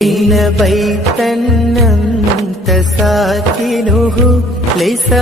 إن بيتا أنت ساكنه ليس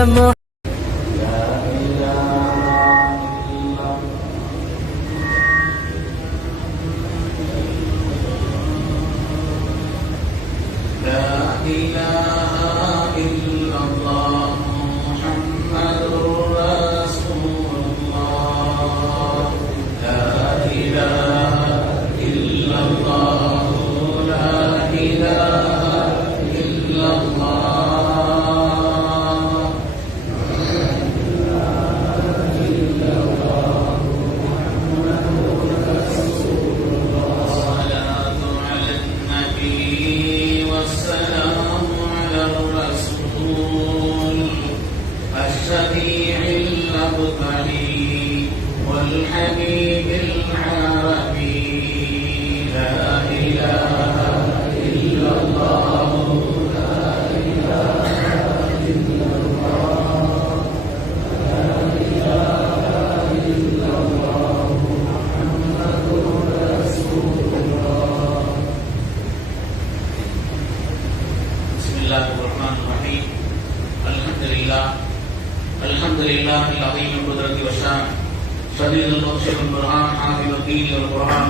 الشفيع المبتلي والحبيب العربي لا إله إلا الله لا إله إلا الله لا إله إلا الله محمد رسول الله. بسم الله الرحمن الرحيم. الحمد لله العظيم القدرة والشان شديد البطش والبرهان حافظ الدين والقرآن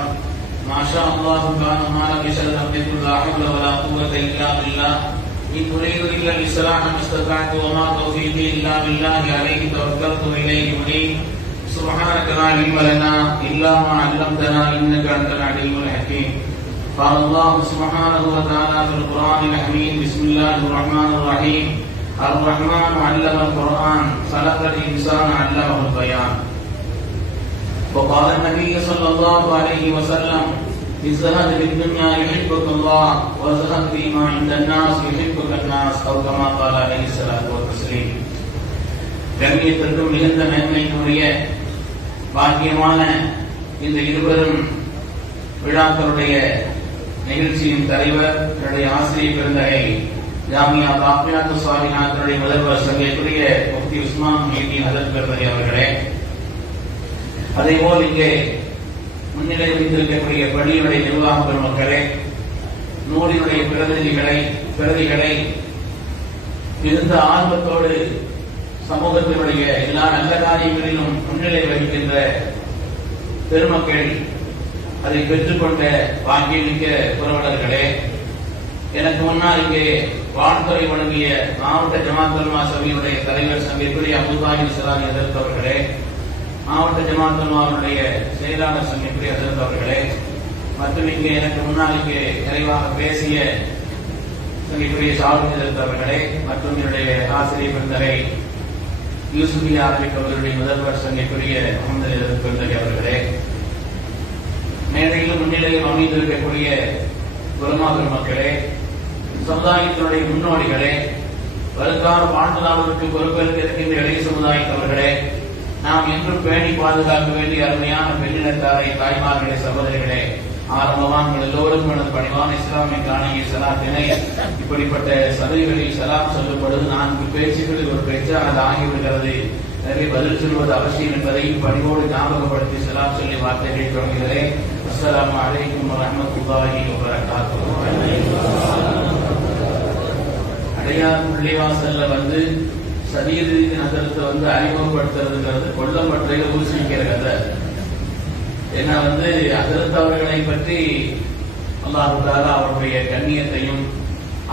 ما شاء الله كان ما لم يشأ لم يكن لا حول ولا قوة إلا بالله إن أريد إلا الإصلاح ما استطعت وما توفيقي إلا بالله عليه توكلت وإليه أنيب سبحانك لا علم لنا إلا ما علمتنا إنك أنت العليم الحكيم. قال الله سبحانه وتعالى في القرآن الحميد بسم الله الرحمن الرحيم الرحمن علم القرآن خلق الإنسان علمه البيان. وقال النبي صلى الله عليه وسلم ازهد بالدنيا يحبك الله وازهد فيما عند الناس يحبك الناس أو كما قال عليه الصلاة والتسليم. கண்ணியத்திற்கும் மிகுந்த மேன்மைக்குரிய பாக்கியமான இந்த இருவரும் விழாக்களுடைய நிகழ்ச்சியின் தலைவர் என்னுடைய ஆசிரியர் பெருந்தகை ஜாமியா பாக்கியாத்து சுவாமிநாதனுடைய முதல்வர் சங்கைக்குரிய முஃப்தி உஸ்மான் மீதி ஹதரத் பெருந்தகை அவர்களே, அதேபோல் இங்கே முன்னிலை வைத்திருக்கக்கூடிய பள்ளியுடைய நிர்வாக பெருமக்களே, நூலினுடைய பிரதிகளை மிகுந்த ஆர்வத்தோடு சமூகத்தினுடைய எல்லா நல்ல காரியங்களிலும் முன்னிலை வகிக்கின்ற பெருமக்கள், அதை பெற்றுக்கொண்ட பாக்கியமிக்க புரவலர்களே, எனக்கு முன்னால் இங்கே வாழ்த்துறை வழங்கிய மாவட்ட ஜமாத் உலமா சபையுடைய தலைவர் சங்கைக்குரிய அபுதாஹிர் சலாமி ஹதரத் அவர்களே, மாவட்ட ஜமாத் உலமாவுடைய செயலாளர் சங்கைக்குரிய ஹதரத் அவர்களே, மற்றும் இங்கே எனக்கு முன்னால் இங்கே நிறைவாக பேசிய சங்கைக்குரிய ஷாவுல் ஹதரத் அவர்களே, மற்றும் என்னுடைய ஆசிரியர் பெருந்தகை யூசுஃபி அரபிக் அவர்களுடைய முதல்வர் சங்கைக்குரிய முகமது ஹதரத் பெருந்தகை அவர்களே, மேடையிலும் முன்னிலையில் அமைந்திருக்கக்கூடிய உலமா பெருமக்களே, சமுதாயத்தினுடைய முன்னோடிகளே, வருங்கால வாழ்நாளுக்கு பொறுப்பேற்க இருக்கின்ற இளைய சமுதாயத்தவர்களே, நாம் என்றும் பேணி பாதுகாக்க வேண்டிய அருமையான பெண்ணினத்தாரை, தாய்மார்களே, சகோதரிகளே, ஆரம்பவான்கள் எல்லோருக்கும் எனது பணிவான இஸ்லாமிய காணியை சலாத்தினை இப்படிப்பட்ட சபைகளில் சலாம் சொல்லப்படுவது 4 பேச்சுகளில் ஒரு பேச்சாக அது ஆகிவிடுகிறது. எனவே பதில் சொல்வது அவசியம் என்பதையும் பணிவோடு ஞாபகப்படுத்தி சலாம் சொல்லி வார்த்தைகளை தொடங்குகிறேன். அஸ்ஸலாமு அலைக்கும் வரஹ்மத்துல்லாஹி வபரகாத்துஹு. அடையார் பள்ளிவாசல்ல சதீர் ஹதரத்தை அறிமுகப்படுத்துறதுங்கிறது கொல்லம்பற்றையில ஊசிக்கிற கதை. ஏன்னா ஹதரத் அவர்களை பற்றி அல்லாஹ் தஆலா அவருடைய கண்ணியத்தையும்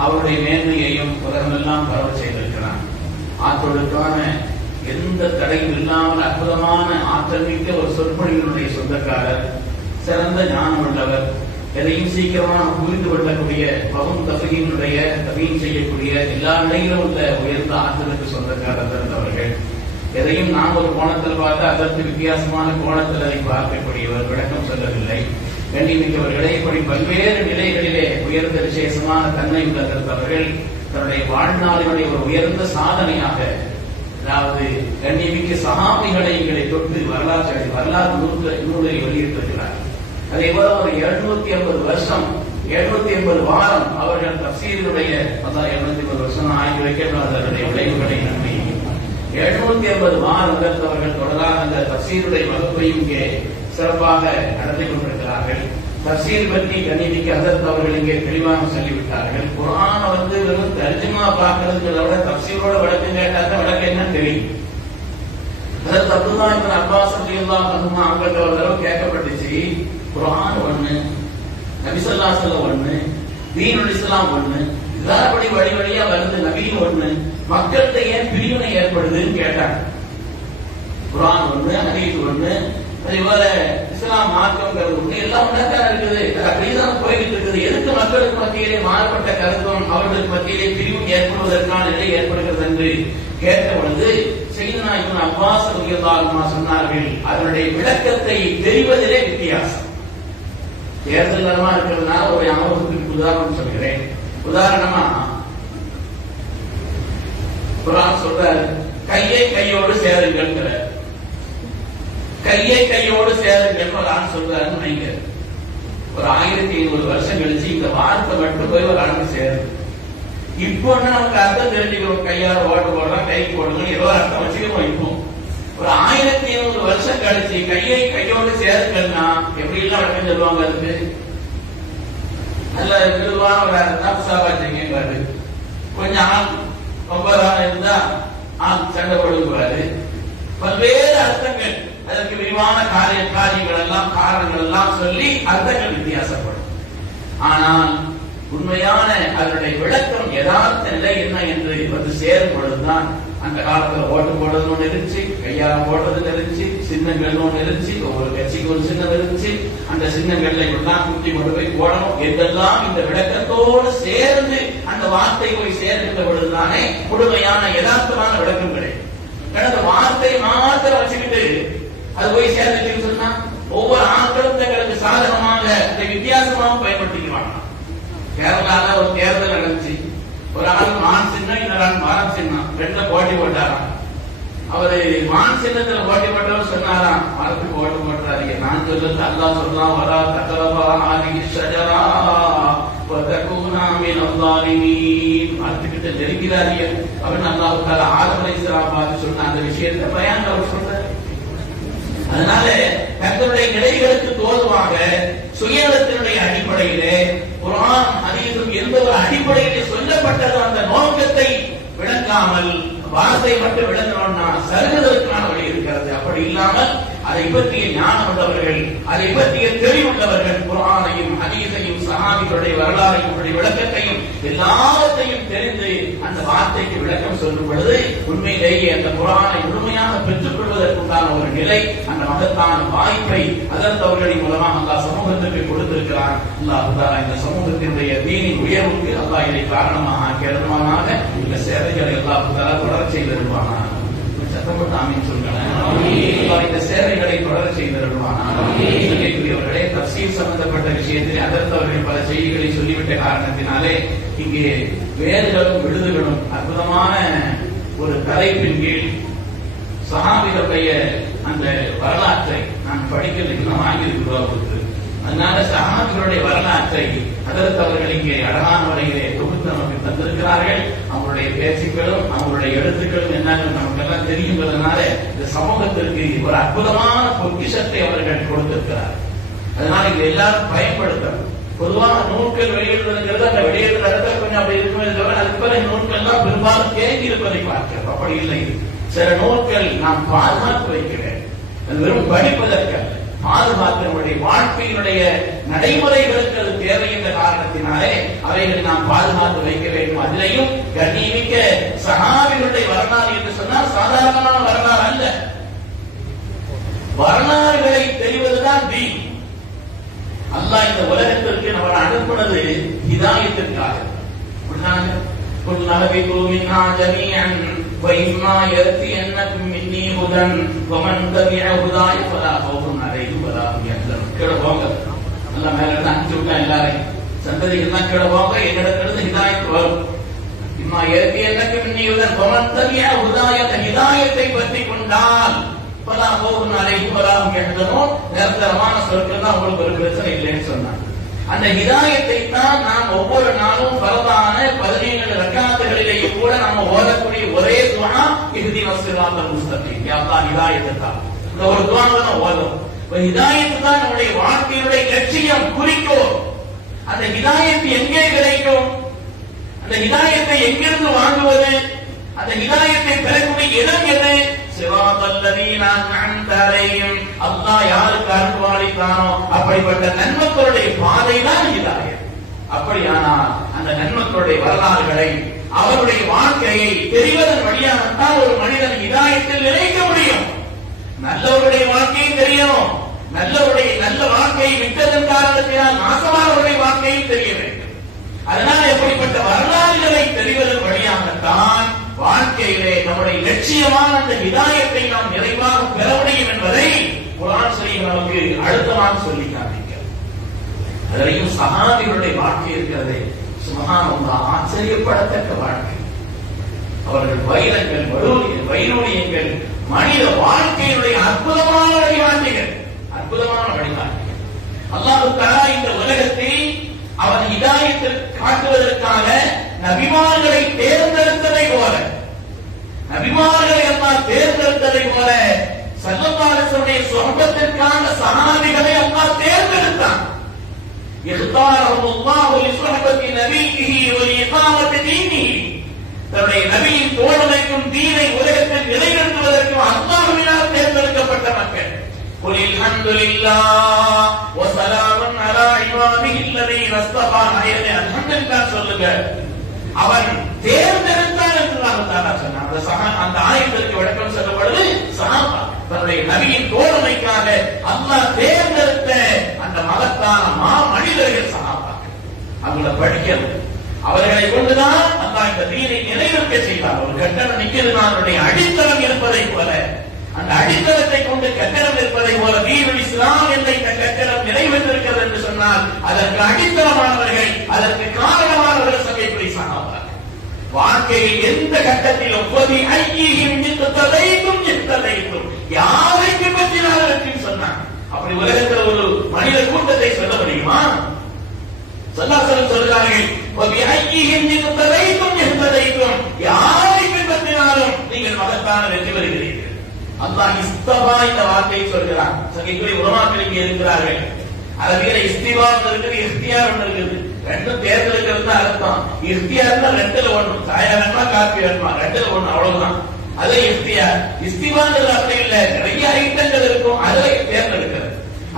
அவருடைய மேன்மையையும் உலகமெல்லாம் பரவ செய்திருக்கிறான். ஆற்றலுக்கான எந்த தடையும் இல்லாமல் அற்புதமான ஆற்றல் மிக்க ஒரு சொற்பொழிவினுடைய சொந்தக்காரர், சிறந்த ஞானம் உள்ளவர், எதையும் சீக்கிரமாக புரிந்து கொள்ளக்கூடிய பகும் தஃபீனுடைய தஃபீன் செய்யக்கூடிய எல்லா நிலையிலும் உள்ள உயர்ந்த ஆற்றலுக்கு சொந்தக்காரர் அவர்கள். எதையும் நாம் ஒரு கோணத்தில் பார்த்து அதற்கு வித்தியாசமான கோணத்தில் அதை பார்க்கக்கூடியவர், விளக்கம் சொல்லவில்லை. கண்ணியமிக்கவர்களே, இப்படி பல்வேறு நிலைகளிலே உயர்ந்த விசேஷமான தன்மை உள்ள அவர்கள் தன்னுடைய வாழ்நாளினுடைய ஒரு உயர்ந்த சாதனையாக, அதாவது கண்ணியமிக்க சஹாபிகளை எங்களை தொட்டு வரலாற்று நூலை வெளியிட்டிருக்கிறார். அதே போல ஒரு 750 வருஷம் 750 வாரம் அவர்கள் தஃசீருடைய 750 வருஷம் ஆகி வைக்கப்படாதவருடைய விளைவுகளை நன்மை 750 வாரம் அவர்கள் தொடராக அந்த தஃசீருடைய வகுப்பையும் இங்கே சிறப்பாக நடத்தி கொண்டிருக்கிறார்கள். தஃசீர் பற்றி கணினிக்கு ஹஜ்ரத் அவர்கள் இங்கே தெளிவாக சொல்லிவிட்டார்கள். குர்ஆன வந்து வெறும் தர்ஜுமா பார்க்கறதுங்கிறத விட தஃசீரோட விளக்கம் கேட்டா தான் விளக்கம் என்னன்னு தெரியும். ஹஜ்ரத் அப்துல்லாஹ் இப்னு அப்பாஸ் ரலியல்லாஹு அன்ஹு அவங்கள்ட்ட ஒரு தடவை கேட்கப்பட்டுச்சு, குர்ஆன் ஒண்ணு, நபி ஸல்லல்லாஹு அலைஹி வஸல்லம் ஒண்ணு, தீனுல் இஸ்லாம் ஒண்ணு, இதன்படி வழி வழியா வருது நபி ஒண்ணு, மக்கள்கிட்ட ஏன் பிரிவினை ஏற்படுதுன்னு கேட்டாங்க. குர்ஆன் ஒண்ணு, ஹதீஸ் ஒண்ணு, அதேபோல இஸ்லாம் மார்க்கம்ங்கிறது ஒண்ணு, எல்லாம் ஒண்ணாதான் இருக்குது. அப்படிதான் போயிட்டு இருக்குது. எதுக்கு மக்களுக்கு மத்தியிலே மாறுபட்ட கருத்தும் அவர்களுக்கு மத்தியிலே பிரிவும் ஏற்படுவதற்கான நிலை ஏற்படுகிறது என்று கேட்ட பொழுது சையதுனா இப்னு அப்பாஸ் ரலியல்லாஹு அன்ஹு சொன்னார்கள், அதனுடைய விளக்கத்தை தெரிவதிலே வித்தியாசம். தேர்தல் நலமா இருக்கிறதுனால ஒரு அனுபவத்துக்கு உதாரணம் சொல்கிறேன். உதாரணமா குர்ஆன் சொல்றாரு, கையை கையோடு சேருங்கள். கையை கையோடு சேருங்கள் குர்ஆன் சொல்றாருன்னு வைங்க. ஒரு 1500 வருஷம் கழிச்சு இந்த வார்த்தை மட்டும் போய் ஒரு ஆளுக்கு சேருது. இப்போ நமக்கு அர்த்தம் தெரிஞ்சுக்கிறோம், கையால ஓட்டு போடுறோம், கை போடுங்க, ஏதோ அர்த்தம் வச்சுக்கிறோம். இப்போ ஒரு 1500 வருஷம் கழிச்சு கையை கையோடு சேருங்கன்னா எப்படி எல்லாம் வழக்கம் சொல்லுவாங்க. அதுக்கு நல்ல விருதுவான ஒரு அர்த்தம் சாபாச்சிங்க. கொஞ்சம் ஆள் ரொம்ப இருந்தா ஆள் சண்டை போடுவாரு. பல்வேறு அர்த்தங்கள், அதற்கு விரிவான காரியங்கள் எல்லாம் காரணங்கள் எல்லாம் சொல்லி அர்த்தங்கள் வித்தியாசப்படும். ஆனால் உண்மையான அதனுடைய விளக்கம் யதார்த்த நிலை என்ன என்று வந்து சேரும் பொழுதுதான், அந்த காலத்துல ஓட்டு போடுறது ஒண்ணு இருந்துச்சு, கையால போடுறது இருந்துச்சு, சின்னங்கள் ஒண்ணு இருந்துச்சு, ஒவ்வொரு கட்சிக்கு ஒரு சின்னம் இருந்துச்சு, அந்த சின்னங்கள்ல எல்லாம் குட்டி கொண்டு போய் போடணும் என்றெல்லாம் இந்த விளக்கத்தோடு சேர்ந்து அந்த வார்த்தை போய் சேர்க்கின்ற பொழுதுதானே முழுமையான யதார்த்தமான விளக்கம் கிடைக்கும். அந்த வார்த்தையை மாத்திரம் வச்சுக்கிட்டு அது போய் சேர்ந்துச்சுன்னு சொன்னா ஒவ்வொரு ஆட்களும் தங்களுக்கு சாதகமாக வித்தியாசமாக பயன்படுத்திக்குவாங்க. கேரளால ஒரு தேர்தல் நடந்துச்சு. ஒரு ஆள் மான் சின்னம், இன்னொரு ஆள் மரம் சின்னம், ரெண்டுல போட்டி போட்டாராம். அவரு மான் சின்னத்துல போட்டி போட்டவர் சொன்னாராம், மரத்துக்கு ஓட்டு போட்டுறாதீங்க, நான் சொல்றது அல்லாஹ் சொல்லலாம், வரா தகரபா ஆதிகி ஷஜரா வதகுனா மினல் ஸாலிமீன், மரத்துக்கிட்ட நெருங்கிறாதீங்க அப்படின்னு அல்லாஹ் தஆலா ஆதம் அலைஹிஸ்ஸலாம் பார்த்து சொன்ன அந்த விஷயத்தை பயான் அவர் சொல்றாரு. அதனால தங்களுடைய நிலைகளுக்கு தோதுவாக சுயநலத்தினுடைய அடிப்படையிலே குர்ஆன் ஹதீஸும் எந்த ஒரு அடிப்படையிலே சொல்லப்பட்டதோ அந்த நோக்கத்தை விளக்காமல் வார்த்தை மட்டும் விளங்கணும்னா சருகுவதற்கான வழி இருக்கிறது. அப்படி இல்லாமல் அதை பற்றிய ஞானம் உள்ளவர்கள், அதை பற்றிய தெளிவுள்ளவர்கள் குர்ஆனையும் ஹதீஸையும் சஹாபிகளுடைய வரலாறையும் விளக்கத்தையும் எல்லாவற்றையும் தெரிந்து அந்த வார்த்தைக்கு விளக்கம் சொல்லும் பொழுது உண்மையிலேயே அந்த குர்ஆனை முழுமையாக பெற்றுக் கொள்வதற்குண்டான ஒரு நிலை, அந்த மகத்தான வாய்ப்பை அதற்கு அவர்களின் மூலமாக அல்லாஹ் சமூகத்திற்கு கொடுத்திருக்கிறார். அல்லாஹ் தஆலா இந்த சமூகத்தினுடைய தீனின் உயர்வுக்கு அல்லாஹ் இதை காரணமாக ஆக்கியருள்வானாக. இந்த சேவைகளை அல்லாஹ் தஆலா தொடர செய்திருப்பானாக. சத்தப்பட்டு ஆமீன் சொல்லுங்களேன். இந்த சேவைகளை தொடர செய்திருப்பானாக. சொல்லக்கூடியவர்களே, தஃசீர் சம்பந்தப்பட்ட விஷயத்தில் அதற்கு அவர்கள் பல செய்திகளை சொல்லிவிட்ட காரணத்தினாலே இங்கே வேர்களும் விழுதுகளும் அற்புதமான ஒரு தலைப்பின் கீழ் சஹாபிகளுடைய அந்த வரலாற்றை நான் படிக்கிறதுக்கு வாங்கியிருக்கிறோம். அதனால சஹாபிகளுடைய வரலாற்றை அதற்கு அவர்கள் இங்கே அழகான முறையிலே தொகுத்து நமக்கு தந்திருக்கிறார்கள். அவங்களுடைய பேச்சுக்களும் அவங்களுடைய எழுத்துக்களும் என்னன்னு நமக்கு எல்லாம் தெரியும்பதனால இந்த சமூகத்திற்கு ஒரு அற்புதமான பொக்கிஷத்தை அவர்கள் கொடுத்திருக்கிறார். அதனால இதை எல்லாரும் பயன்படுத்தணும். பொதுவாக நூல்கள் வெளியிடுவதுங்கிறது அந்த வெளியிடுற இடத்துல கொஞ்சம் அப்படி இருக்குமே தவிர அதுக்கு பிறகு நூல்கள்லாம் பெரும்பாலும் தேங்கி இருப்பதை பார்க்கிறோம். அப்படி இல்லை. சில நூல்கள் நாம் பாதுகாத்து வைக்கிறேன், அது வெறும் படிப்பதற்கல்ல, பாதுகாத்து நம்முடைய வாழ்க்கையினுடைய நடைமுறைகளுக்கு அது தேவை என்ற காரணத்தினாலே அவைகளை நாம் பாதுகாத்து வைக்க வேண்டும். அதிலையும் கண்ணியமிக்க சஹாபிகளுடைய வரலாறு என்று சொன்னால் சாதாரணமான வரலாறு அல்ல. வரலாறுகளை தெரிவதுதான் தீன். அல்லாஹ் இந்த உலகத்திற்கு நம்ம அனுப்புனது ஹிதாயத்திற்காக. قل اهبطوا منها جميعا وإما يأتينكم مني هدى ومن تبع هداي فلا خوف عليهم ولا هم يحزنون. கீழ போங்க, அல்லாஹ் மேல இருந்து அனுப்பிச்சு விட்டா எல்லாரையும் சந்ததிகள்லாம் கீழ போங்க, என்னிடத்திலிருந்து ஹிதாயத் வரும். இம்மா يأتينكم مني هدى ومن تبع هداي, ஹிதாயத்தை பற்றி கொண்டால் பலா போகும் அலைஹிம் வலா ஹும் யஹ்சனூன், நிரந்தரமான சொர்க்கம் தான், உங்களுக்கு ஒரு பிரச்சனை இல்லைன்னு சொன்னாங்க. அந்த ஹிதாயத்தை தான் நாம் ஒவ்வொரு நாளும் பரவான 17 ரக்காத்துகளிலேயும் கூட நம்ம ஓதக்கூடிய ஒரே துஆ இஹ்தினஸ் ஸிராத்தல் முஸ்தகீம். யா அல்லாஹ் ஹிதாயத்தை தா. இந்த ஒரு துஆவை தான் ஓதும். ஹிதாயத்து தான் நம்முடைய வாழ்க்கையுடைய லட்சியம், குறிக்கோள். அந்த ஹிதாயத்து எங்கே கிடைக்கும்? அந்த ஹிதாயத்தை எங்கிருந்து வாங்குவது? அந்த ஹிதாயத்தை பெறக்கூடிய இடம் எது? சிராத்தல்லதீன அன்அம்த அலைஹிம், அல்லாஹ் யாருக்கு அருள்வாளித்தானோ அப்படிப்பட்ட நன்மக்களுடைய பாதை தான் ஹிதாயத். அப்படியானால் அந்த நன்மக்களுடைய வரலாறுகளை, அவருடைய வாழ்க்கையை தெரிவதன் வழியாகத்தான் ஒரு மனிதன் ஹிதாயத்தில் நிலைக்க முடியும். நல்லவருடைய வாழ்க்கையை தெரியணும். நல்ல வாழ்க்கையை விட்டதன் காரணத்தினால் நாசமானவருடைய வாழ்க்கையும் தெரிய வேண்டும். அதனால் எப்படிப்பட்ட வரலாறுகளை தெரிவதன் வழியாகத்தான் வாழ்க்கையிலே நம்முடைய லட்சியமான அந்த ஹிதாயத்தை நாம் நிறைவாக பெற முடியும் என்பதை குர்ஆன் ஷரீஃப் நமக்கு அழுத்தமாக சொல்லி காண்பிக்கிறது. அதிலேயும் சஹாபிகளுடைய வாழ்க்கை இருக்கிறது, சுப்ஹானல்லாஹ், ஆச்சரியப்படத்தக்க வாழ்க்கை. அவர்கள் வைரங்கள், வைரூரியங்கள், மனித வாழ்க்கையினுடைய அற்புதமான வழிகாட்டிகள், அற்புதமான வழிகாட்டிகள். அல்லாஹ் தஆலா இந்த உலகத்தில் அவன் ஹிதாயத்தில் காட்டுவதற்காக நபிமார்களை தேர்ந்தெடுத்ததை போல, நபிமார்களை அல்லாஹ் தேர்ந்தெடுத்ததை போல ஸல்லல்லாஹு அலைஹி வஸல்லம் சுஹபத்திற்கான சஹாபிகளை அல்லாஹ் தேர்ந்தெடுத்தான். இஹ்தாரஹுல்லாஹு லிசுஹபத்தி நபியிஹி வ லிஇகாமத்தி தீனிஹி, தன்னுடைய நபியின் தோழமைக்கும் தீனை உலகத்தில் நிலைநிறுத்துவதற்கும் அல்லாஹ்வினால் தேர்ந்தெடுக்கப்பட்ட மக்கள். குலில் ஹம்துலில்லாஹ் வ ஸலாமுன் அலா இபாதிஹி அல்லதீன இஸ்தஃபா, அல்ஹம்துலில்லாஹ் சொல்லுங்க. அவன் தேர்ந்தெடுத்தான் என்று அல்லாஹ் சொன்னான். அந்த ஆயத்திற்கு விளக்கம் சொல்லப்படுது, சஹாபா தன்னுடைய நபியின் தோழமைக்காக அல்லாஹ் தேர்ந்தெடுத்த அந்த மகத்தான மனிதர்கள் சஹாபாக்கள். அவங்கள படிக்கணும், அவர்களை கொண்டுதான் அல்லாஹ் இந்த தீனை நிலைநிற்க செய்தார். ஒரு கட்டணம் நிற்கிறது, அவருடைய அடித்தளம் இருப்பதை போல, அந்த அடித்தளத்தை கொண்டு கட்டணம் இருப்பதை போல தீனுல் இஸ்லாம் என்ற இந்த கட்டணம் நிறைவேற்றிருக்கிறது என்று சொன்னால் அதற்கு அடித்தளமானவர்கள், அதற்கு காரணமானவர்கள் சங்கைக்குடி சஹாபாக்கள். வாழ்க்கையில் எந்த கட்டத்திலும் பொதி ஐயீஹிம் இத்ததைக்கும் யாரை பின்பற்றினாலும் வெற்றி சொன்னான். அப்படி உலகத்தில் ஒரு மனித கூட்டத்தை சொல்ல முடியுமா? ஸல்லல்லாஹு சொல்கிறார்கள், பொதி ஐயீஹிம் இத்ததைக்கும் யாரை பின்பற்றினாலும் நீங்கள் மகத்தான வெற்றி பெறுகிறீர்கள். அல்லாஹ் இஸ்தபா இந்த வார்த்தையை சொல்கிறான். சங்கைக்குடி உலமாக்கள் இங்கே இருக்கிறார்கள். அரபியில இஸ்திவா இருக்குது, இஃப்தியார் ஒன்று இருக்குது. ரெண்டும் தேர்ந்தெடுக்கிறது தான் அர்த்தம். இஃப்தியார்னா ரெண்டுல ஒன்று, சாயா வேணுமா காப்பி வேணுமா, ரெண்டுல ஒன்று, அவ்வளவுதான். அது இஃப்தியார். இஸ்திவான்றது அப்படி இல்லை, நிறைய ஐட்டங்கள் இருக்கும், அதை தேர்ந்தெடுக்கிறது.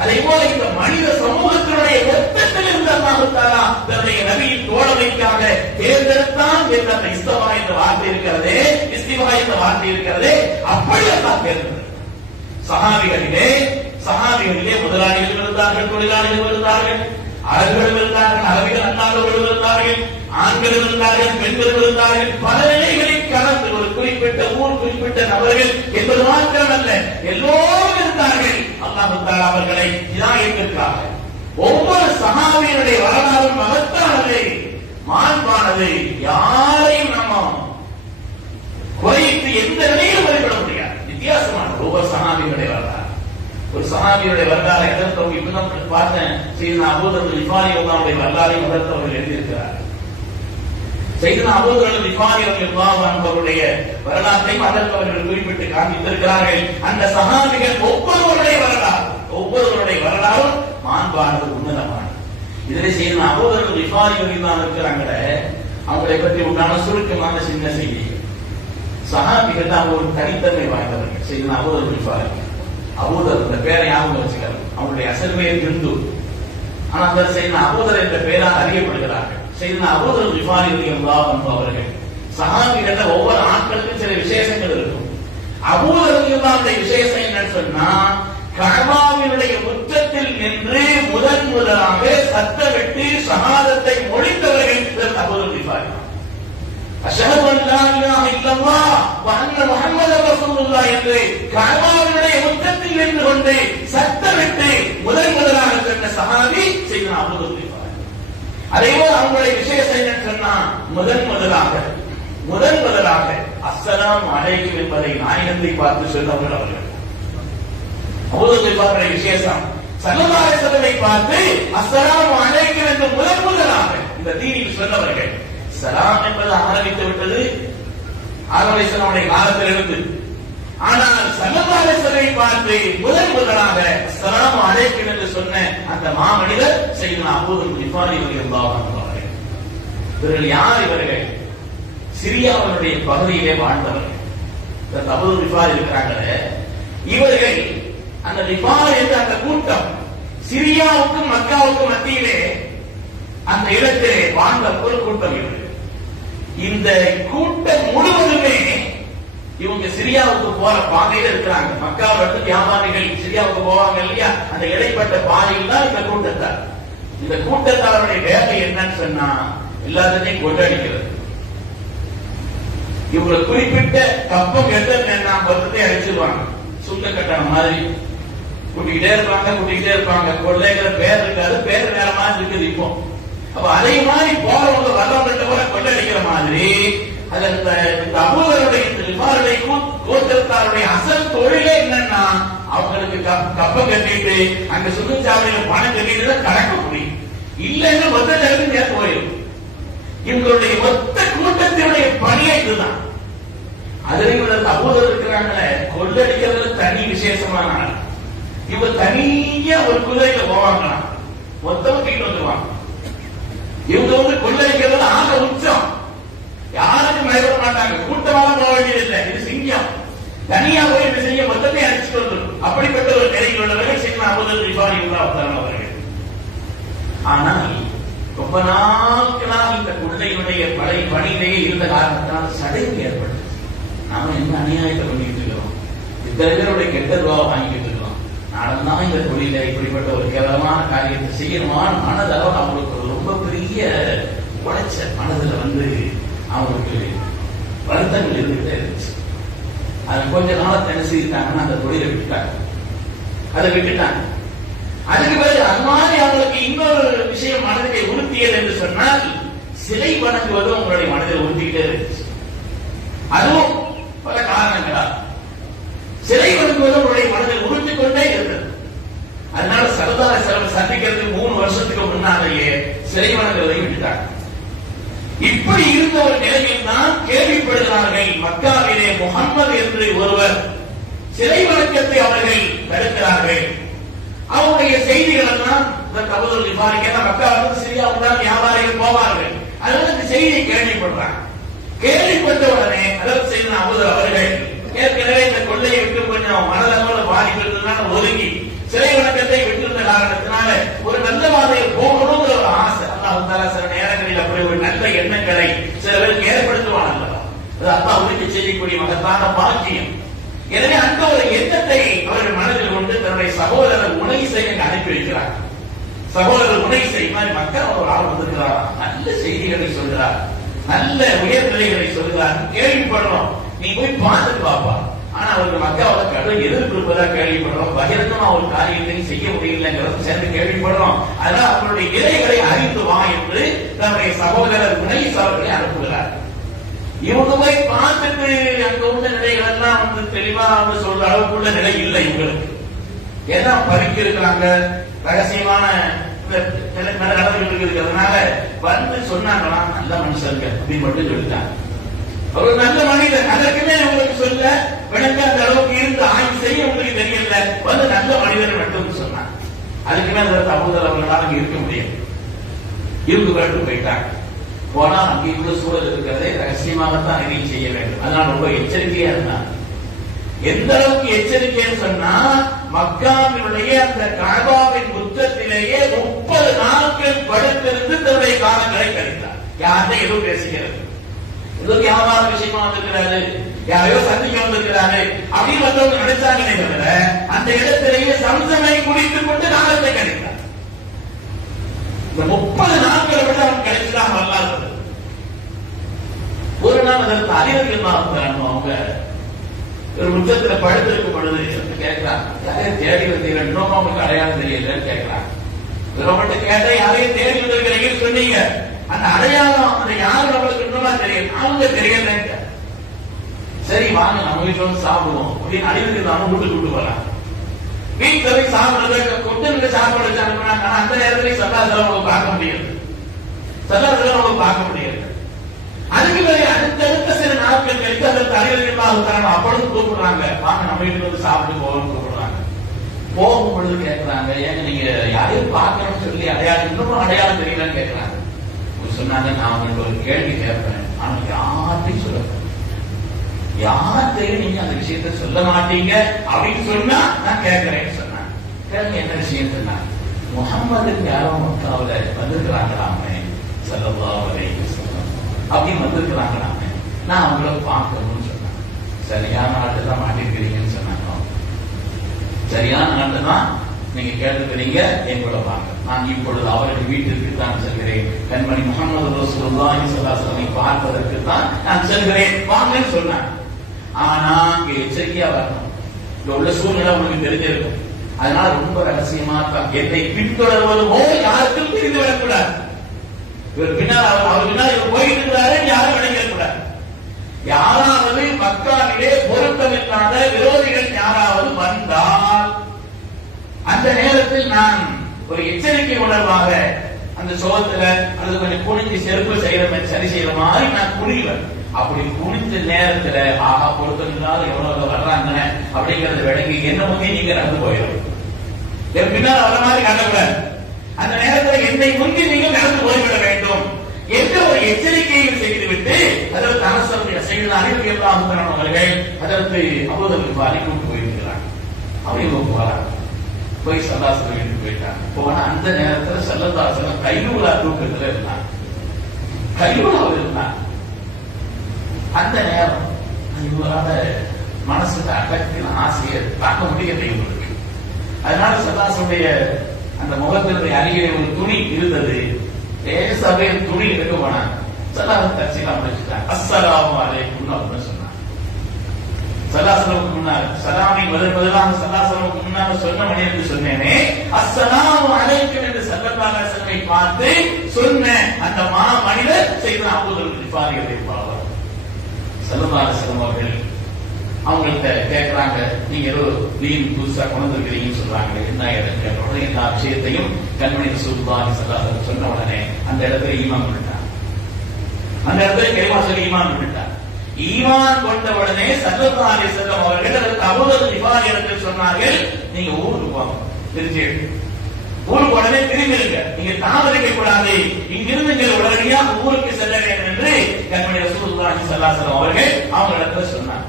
அதே போல இந்த மனித சமூகத்தினுடைய மொத்தத்தில் இருந்த அல்லாஹ் தஆலா தன்னுடைய நபியின் தோழமைக்காக தேர்ந்தெடுத்தான் என்ற அந்த இஸ்தவா என்ற வார்த்தை இருக்கிறது, இஸ்திவா என்ற வார்த்தை இருக்கிறது. அப்படி அல்லாஹ் தேர்ந்தெடுத்தார். சஹாபிகளிலே முதலாளிகள் இருந்தார்கள், தொழிலாளிகள் இருந்தார்கள், அரபுகள் இருந்தார்கள், அரபிகள் அல்லாதவர்கள் இருந்தார்கள், ஆண்கள் இருந்தார்கள், பெண்கள் இருந்தார்கள். பல நிலைகளில் கலந்து ஒரு குறிப்பிட்ட ஊர், குறிப்பிட்ட நபர்கள் என்பது மாத்திரம் அல்ல, எல்லோரும் இருந்தார்கள். அல்லாஹ் தஆலா அவர்களை ஹிதாயத்திற்காக ஒவ்வொரு சஹாபியினுடைய வரலாறும் மகத்தானது, மாண்பானது. யாரையும் நம்ம குறைத்து எந்த நிலையிலும் வழிபட முடியாது. வித்தியாசமான ஒவ்வொரு சஹாபியினுடைய வரலாறு. ஒரு சஹாபியுடைய வரலாறு எதற்கு இப்பதான் பார்த்தேன், சையதுனா அபூதர் ரிஃபாரி அவர்களுடைய வரலாறை முதல்ல அவர்கள் எழுதியிருக்கிறார். சையதுனா அபூதர் ரிஃபாரி அவர்களுடைய வரலாற்றையும் அதற்கு அவர்கள் குறிப்பிட்டு காண்பித்திருக்கிறார்கள். அந்த சஹாபிகள் ஒவ்வொருவருடைய வரலாறும் மாண்பானது, உன்னதமானது. இதிலே சையதுனா அபூதர் ரிஃபாரி அவர்கள் இருக்கிறாங்களே, அவங்களை பற்றி உண்டான சுருக்கமான சின்ன செய்தி. சஹாபிகள் தான் ஒரு தனித்தன்மை வாய்ந்தவர்கள். சையதுனா அபூதர் ரிஃபாரி, அபூதர் இந்த பேரை ஞாபகம் வச்சுக்கிறார். அவங்களுடைய அசல் பெயர் ஹிந்து, ஆனால் அந்த சையதுனா அபூதர் என்ற பெயரால் அறியப்படுகிறார்கள். சையதுனா அபூதர் ரிஃபாரி ரலியல்லாஹு அன்ஹு அவர்கள் சஹாபிகள்ல ஒவ்வொரு ஆட்களுக்கும் சில விசேஷங்கள் இருக்கும். அபூதர் ரலியல்லாஹு விசேஷம் என்னன்னு சொன்னா, கஅபாவினுடைய முற்றத்தில் நின்று முதலாக சத்தமிட்டு ஷஹாதத்தை மொழிந்தவர்கள் அபூதர் ரிஃபாரி. அஷ்ஹது அன் லா இலாஹ இல்லல்லாஹ் வ அன்ன முஹம்மதர் ரசூலுல்லாஹ் என்று கஅபாவினுடைய முற்றத்தில் நின்று கொண்டு சத்தமிட்டு முதலாக சொன்ன சஹாபி சையதுனா அபூதர் ரிஃபாரி. அதேபோல அவங்களுடைய விசேஷம் என்னன்னு சொன்னா, முதலாக அஸ்ஸலாமு அலைக்கும் என்பதை நாயகத்தை பார்த்து சொன்னவர்கள் அவர்கள். அபூதர் ரிஃபாரியுடைய விசேஷம், ஸல்லல்லாஹு அலைஹி வஸல்லம் பார்த்து அஸ்ஸலாமு அலைக்கும் என்று முதலாக இந்த தீனில் சொன்னவர்கள். சலாம் என்பது ஆரம்பித்து விட்டது ஆதம் அலைஹிஸ்ஸலாமுடைய காலத்தில் இருந்து. ஆனால் ஸல்லல்லாஹு அலைஹி வஸல்லம் பார்த்து முதலாக அஸ்ஸலாமு அலைக்கும் என்று சொன்ன அந்த மாமனிதர் சையதுனா அபூ கிஃபாரி ரலியல்லாஹு அன்ஹு அவர்கள். இவர்கள் யார்? இவர்கள் சிரியாவுடைய பகுதியிலே வாழ்ந்தவர்கள். இந்த அபூ கிஃபாரி இருக்கிறாங்களே, இவர்கள் அந்த கிஃபார் என்ற அந்த கூட்டம் சிரியாவுக்கும் மக்காவுக்கும் மத்தியிலே அந்த இடத்திலே வாழ்ந்த ஒரு கூட்டம். இவர்கள் இந்த கூட்டம் முழுவதுமே இவங்க சிரியாவுக்கு போற பாதையில இருக்கிறாங்க. மக்காவை வந்து வியாபாரிகள் சிரியாவுக்கு போவாங்க இல்லையா, அந்த இடைப்பட்ட பாதையில் தான் இந்த கூட்டத்தார். இந்த கூட்டத்தாருடைய வேலை என்னன்னு சொன்னா எல்லாத்தையும் கொள்ளடிக்கிறது. இவங்க குறிப்பிட்ட கப்பம் எத்தனை பத்தத்தை அடிச்சிருவாங்க. சுங்க கட்டணம் மாதிரி கூட்டிக்கிட்டே இருப்பாங்க. கொள்ளைங்கிற பேர் இருக்காது, பேர் வேற மாதிரி இருக்குது. இப்போ அப்ப அதே மாதிரி போறவங்க வர்றவங்கள்ட்ட கூட கொள்ளடிக்கிற மாதிரி அந்த அபூதருடைய கோத்திரத்தாருடைய அசல் தொழிலே என்னன்னா அவங்களுக்கு கப்பம் கட்டிட்டு அங்க சுற்றுச்சாலையில பணம் கட்டிட்டு தான் கடக்க முடியும். இல்லைன்னா மொத்த நேரத்தில் நேரம் போயிடும். இவங்களுடைய மொத்த கூட்டத்தினுடைய பணியே இதுதான். அதில் அபூதர் இருக்கிறாங்களே, கொள்ளடிக்கிறது தனி விசேஷமான ஆள். இவங்க தனியா ஒரு குதிரையில போவாங்களாம், மொத்தம் தூக்கிட்டு வந்துருவாங்க. இவங்க வந்து கொள்ளடிக்கிறது ஆக உச்சம். யாருக்கும் பயப்பட மாட்டாங்க, கூட்டமாக போக வேண்டியதில்லை. இது சிங்கம் தனியா போய் இந்த செய்ய மொத்தத்தை அடிச்சுட்டு வந்துடும். அப்படிப்பட்ட ஒரு நிலையில் உள்ளவர்கள் சையதுனா அபூ கிஃபாரி அவர்கள். ஆனால் ரொம்ப நாட்களாக இந்த கொள்ளையுடைய பணியிலேயே இருந்த காரணத்தினால் சடைவு ஏற்பட்டது. நாம என்ன அநியாயத்தை பண்ணிட்டு இருக்கிறோம், இத்தனை பேருடைய கெட்ட ரூபா வாங்கிட்டு இருக்கிறோம். நாளெல்லாம் இந்த தொழில இப்படிப்பட்ட ஒரு கேவலமான காரியத்தை செய்யணுமான மனதளவு அவங்களுக்கு ஒரு ரொம்ப பெரிய உழைச்ச மனதுல வந்து அவங்களுக்கு வருத்தங்கள் இருந்துகிட்டே இருந்துச்சு. அது கொஞ்ச நாளை என்ன செய்தாங்கன்னா அந்த தொழிலை விட்டுட்டாங்க. அதுக்கு பிறகு அது மாதிரி அவங்களுக்கு இன்னொரு விஷயம் மனதை உறுத்தியது என்று சொன்னால் சிலை வணங்குவது உங்களுடைய மனதை உறுத்திக்கிட்டே இருந்துச்சு. அதுவும் பல காரணங்களால் சிலை வணங்குவது உங்களுடைய மனதை உறுத்திக் கொண்டே இருந்தது. அதனால ஸல்லல்லாஹு அலைஹி வஸல்லம் சந்திக்கிறதுக்கு 3 வருஷத்துக்கு முன்னாலேயே சிலை வணங்குவதை விட்டுட்டாங்க. இப்படி இருந்த ஒரு நிலையில் தான் கேள்விப்படுகிறார்கள், மக்காவிலே முஹம்மது என்று ஒருவர் சிலை வணக்கத்தை அவர்கள் தடுக்கிறார்கள். அவருடைய செய்திகள் எல்லாம் அபூ கிஃபாரிக்கு மக்காவிலிருந்து சிரியாவுக்கு தான் வியாபாரிகள் போவார்கள். அதனால இந்த செய்தியை கேள்விப்படுறாங்க. கேள்விப்பட்ட உடனே அதாவது சையதுனா அபூதர் அவர்கள் ஏற்கனவே இந்த கொள்ளையை விட்டு கொஞ்சம் மனதளவுல பாதிக்கிறதுனால ஒதுங்கி சிலை வணக்கத்தை விட்டிருந்த காரணத்தினால ஒரு நல்ல பாதையில் போகணுங்கிற ஒரு ஆசை. அல்லாஹ் தஆலா சில நேரங்களில் அப்படி ஒரு நல்ல எண்ணங்களை சில பேருக்கு ஏற்படுத்துவான் அல்லவா, அது அல்லாஹ் உனக்கு செய்யக்கூடிய மகத்தான பாக்கியம். எனவே அந்த ஒரு எண்ணத்தை அவர்கள் மனதில் கொண்டு தன்னுடைய சகோதரர் உனைசை அனுப்பி வைக்கிறார். சகோதரர் உனைசை மாதிரி மக்கள் ஒரு ஆள் வந்திருக்கிறார், நல்ல செய்திகளை சொல்கிறார், நல்ல உயர்நிலைகளை சொல்கிறார், கேள்விப்படுறோம், நீ போய் பார்த்துட்டு பாப்பா. ஆனா அவருக்கு மக்காவோட கடும் எதிர்ப்பு இருப்பதா கேள்விப்படுறோம், பகிரங்கமா ஒரு காரியத்தையும் செய்ய முடியலங்கிறத சேர்ந்து கேள்விப்படுறோம். அதனால அவருடைய இலைகளை அறிந்து வா என்று தன்னுடைய சகோதரர் உனைஸ் அவர்களை அனுப்புகிறார். இவங்க போய் பார்த்துட்டு அங்க உள்ள நிலைகள் எல்லாம் வந்து தெளிவா வந்து சொல்ற அளவுக்குள்ள நிலை இல்லை இவங்களுக்கு. ஏன்னா பறிக்க இருக்கிறாங்க, ரகசியமான நடந்துகிட்டு இருக்கிறதுனால வந்து சொன்னாங்களாம் நல்ல மனுஷங்க அப்படின்னு மட்டும் சொல்லிட்டாங்க. ஒரு நல்ல மனிதன் அதற்குமே உங்களுக்கு சொல்ல விளங்க அந்த அளவுக்கு இருந்து ஆய்வு செய்ய உங்களுக்கு தெரியல, வந்து நல்ல மனிதன் மட்டும் சொன்னாங்க. அதுக்குமே அந்த அபூதர் அவர்களால் அங்க இருக்க முடியாது, இருந்து விட்டு போயிட்டாங்க. போனா அங்கே இவ்வளவு சூழல் இருக்கிறதே ரகசியமாகத்தான் இதையும் செய்ய வேண்டும். அதனால ரொம்ப எச்சரிக்கையா இருந்தாங்க. எந்த அளவுக்கு எச்சரிக்கைன்னு சொன்னா மக்காவினுடைய அந்த கஅபாவின் முற்றத்திலேயே 30 நாட்கள் படுத்திருந்து தன்னுடைய காலங்களை கழித்தார். யார்கிட்ட எதுவும் பேசுகிறது, ஏதோ வியாபார விஷயமா வந்திருக்கிறாரு, யாரையோ சந்திக்க வந்திருக்கிறாரு அப்படின்னு மற்றவங்க நினைச்சாங்களே தவிர அந்த இடத்திலேயே சம்சமை குடித்துக் கொண்டு காலத்தை கழித்தார். இந்த 30 நாட்களை விட அவன் கிடைச்சுதான் வரலாறு. ஒரு நாள் அதற்கு அறிவர்கள் அவங்க ஒரு முற்றத்துல படுத்திருக்கும் பொழுது கேட்கிறான், யாரையும் தேடி வந்தீங்கன்னா அவங்களுக்கு அடையாளம் தெரியலன்னு கேட்கிறான். மட்டும் கேட்டா யாரையும் தேடி வந்திருக்கிறீங்கன்னு சொன்னீங்க, அந்த அடையாளம் அந்த யாரும் நம்மளுக்கு இன்னுமா தெரியும், அவங்க தெரியல. சரி வாங்க நம்ம வீட்டுல வந்து சாப்பிடுவோம் அப்படின்னு அறிவர்கள் அவங்க வீட்டுக்கு கூட்டு போறாங்க. வீட்டுல போய் சாப்பிடுறது கொண்டு சாப்பாடு வச்சு அனுப்புனாங்க. ஆனா அந்த நேரத்தில் சல்லாசலம் பார்க்க முடியாது, சல்லாசலம் பார்க்க முடியாது. அதுக்கு பிறகு அடுத்தடுத்த சில நாட்கள் கழித்து அதற்கு அறிவியல் அப்பொழுது கூப்பிடுறாங்க, வாங்க நம்ம வீட்டுக்கு வந்து சாப்பிட்டு போகணும்னு கூப்பிடுறாங்க. போகும் பொழுது கேட்கிறாங்க, ஏங்க நீங்க யாரையும் பார்க்கணும்னு சொல்லி அடையாளம் இன்னும் அடையாளம் தெரியலன்னு கேட்கிறாங்க. சொன்னாங்க, நான் உங்களுக்கு ஒரு கேள்வி கேட்பேன், ஆனா யார்ட்டையும் சொல்ல யார்கிட்டையும் நீங்க அந்த விஷயத்த சொல்ல மாட்டீங்க அப்படின்னு சொன்னா நான் கேட்கிறேன்னு சொன்னேன். கேள்வி என்ன விஷயம் சொன்னா, முகம்மதுக்கு யாரோ மக்காவுல வந்திருக்கிறாங்களாமே, ஸல்லல்லாஹு அலைஹி வஸல்லம் அப்படின்னு வந்திருக்கிறாங்களாமே, நான் அவங்கள பார்க்கணும்னு சொன்னேன். சரியான ஆட்டு தான் மாட்டிருக்கிறீங்கன்னு சொன்னாங்க. சரியான ஆட்டு தான் நீங்க கேட்டுக்கிறீங்க, எங்களோட வாங்க, நான் இப்பொழுது அவர்கள் வீட்டிற்கு தான் செல்கிறேன், கண்மணி முஹம்மது ரசூலுல்லாஹி ஸல்லல்லாஹு அலைஹி வஸல்லம் பார்ப்பதற்கு தான் நான் செல்கிறேன், வாங்கன்னு சொன்னேன். ஆனா இங்க எச்சரிக்கையா வரணும், இங்க உள்ள சூழ்நிலை உங்களுக்கு தெரிஞ்சிருக்கும். அதனால ரொம்ப ரகசியமா என்னை பின்தொடர்வது போல யாருக்கும் தெரிந்து விடக்கூடாது. இவர் பின்னால் அவர் பின்னால் இவர் போயிட்டு இருக்கிறாரு யாரும் விளங்கக்கூடாது. யாராவது மக்காவிலே பொருத்தமில்லாத விரோதிகள் யாராவது வந்தால் அந்த நேரத்தில் நான் ஒரு எச்சரிக்கை உணர்வாக அந்த சோகத்துல அது கொஞ்சம் குனிஞ்சு செருப்பு செய்யற சரி செய்யற மாதிரி நான் குனிவேன். அப்படி குனிஞ்ச நேரத்துல ஆகா பொருத்தம் இல்லாத எவ்வளவு வர்றாங்க அப்படிங்கறத விளங்கி என்ன முன்னே நீங்க நடந்து போயிடும். பின்னால் வர மாதிரி காட்டக்கூடாது. அந்த நேரத்தில் என்னை முந்தி நீங்கள் நடந்து போய்விட வேண்டும் என்ற ஒரு எச்சரிக்கையை செய்துவிட்டு அதற்கு அரசருடைய செய்தார்கள் அவர்கள் அதற்கு அபூதர் பாரி கூட்டு போயிருக்கிறார். அவங்க போறாங்க, போய் ஸல்லல்லாஹு அலைஹி போயிட்டாங்க. போனா அந்த நேரத்தில் ஸல்லல்லாஹு அலைஹி வஸல்லம் கைலூலா தூக்கத்துல இருந்தாங்க. கைலூலாவில் இருந்தாங்க. அந்த நேரம் இவரால மனசுக்கு அகத்தின் ஆசையை தாக்க முடியவில்லை இவங்களுக்கு. அதனால ஸல்லல்லாஹு அந்த முகத்தினுடைய அருகிலே ஒரு துணி இருந்தது. சபைய துணி எடுக்க போனாங்க. ஸல்லல்லாஹு தரிசிலாம் முடிச்சுட்டாங்க. அஸ்ஸலாமு அலைக்கும் அப்படின்னு சொன்னாங்க. ஸல்லல்லாஹு முன்னால சலாமி பதிலாக ஸல்லல்லாஹு முன்னால சொன்ன மணிக்கு சொன்னேனே, அஸ்ஸலாமு அலைக்கும் என்று ஸல்லல்லாஹு அலைஹி வஸல்லம் பார்த்து சொன்ன அந்த மனிதர் செய்த அபூதர் கிஃபாரி ரலியல்லாஹு அன்ஹு. ஸல்லல்லாஹு அலைஹி வஸல்லம் அவர்கள் அவங்கள்ட்ட கேட்கிறாங்க, நீங்க ஏதோ தீன் புதுசா கொண்டு இருக்கிறீங்கன்னு சொல்றாங்க, என்ன இடத்துல எல்லா விஷயத்தையும் கண்மணி ரசூலுல்லாஹி ஸல்லல்லாஹு அலைஹி வஸல்லம் சொன்ன உடனே அந்த இடத்துல ஈமான் கொண்டாங்க. அந்த இடத்துல கலிமா சொல்லி ஈமான் கொண்டாங்க. ஈமான் கொண்ட உடனே ஸல்லல்லாஹு அலைஹி வஸல்லம் அவர்கள் அதற்கு அபூதர் கிஃபாரி இடத்தில் சொன்னார்கள், நீங்க ஊருக்கு போங்க, திருச்சி ஊருக்கு உடனே திரும்பிடுங்க, நீங்க தாமதிக்க கூடாது, இங்கிருந்து நீங்கள் உடனடியாக ஊருக்கு செல்ல வேண்டும் என்று கண்மணி ரசூலுல்லாஹி ஸல்லல்லாஹு அலைஹி வஸல்லம் அவர்கள் அவங்க இடத்துல சொன்னாங்க.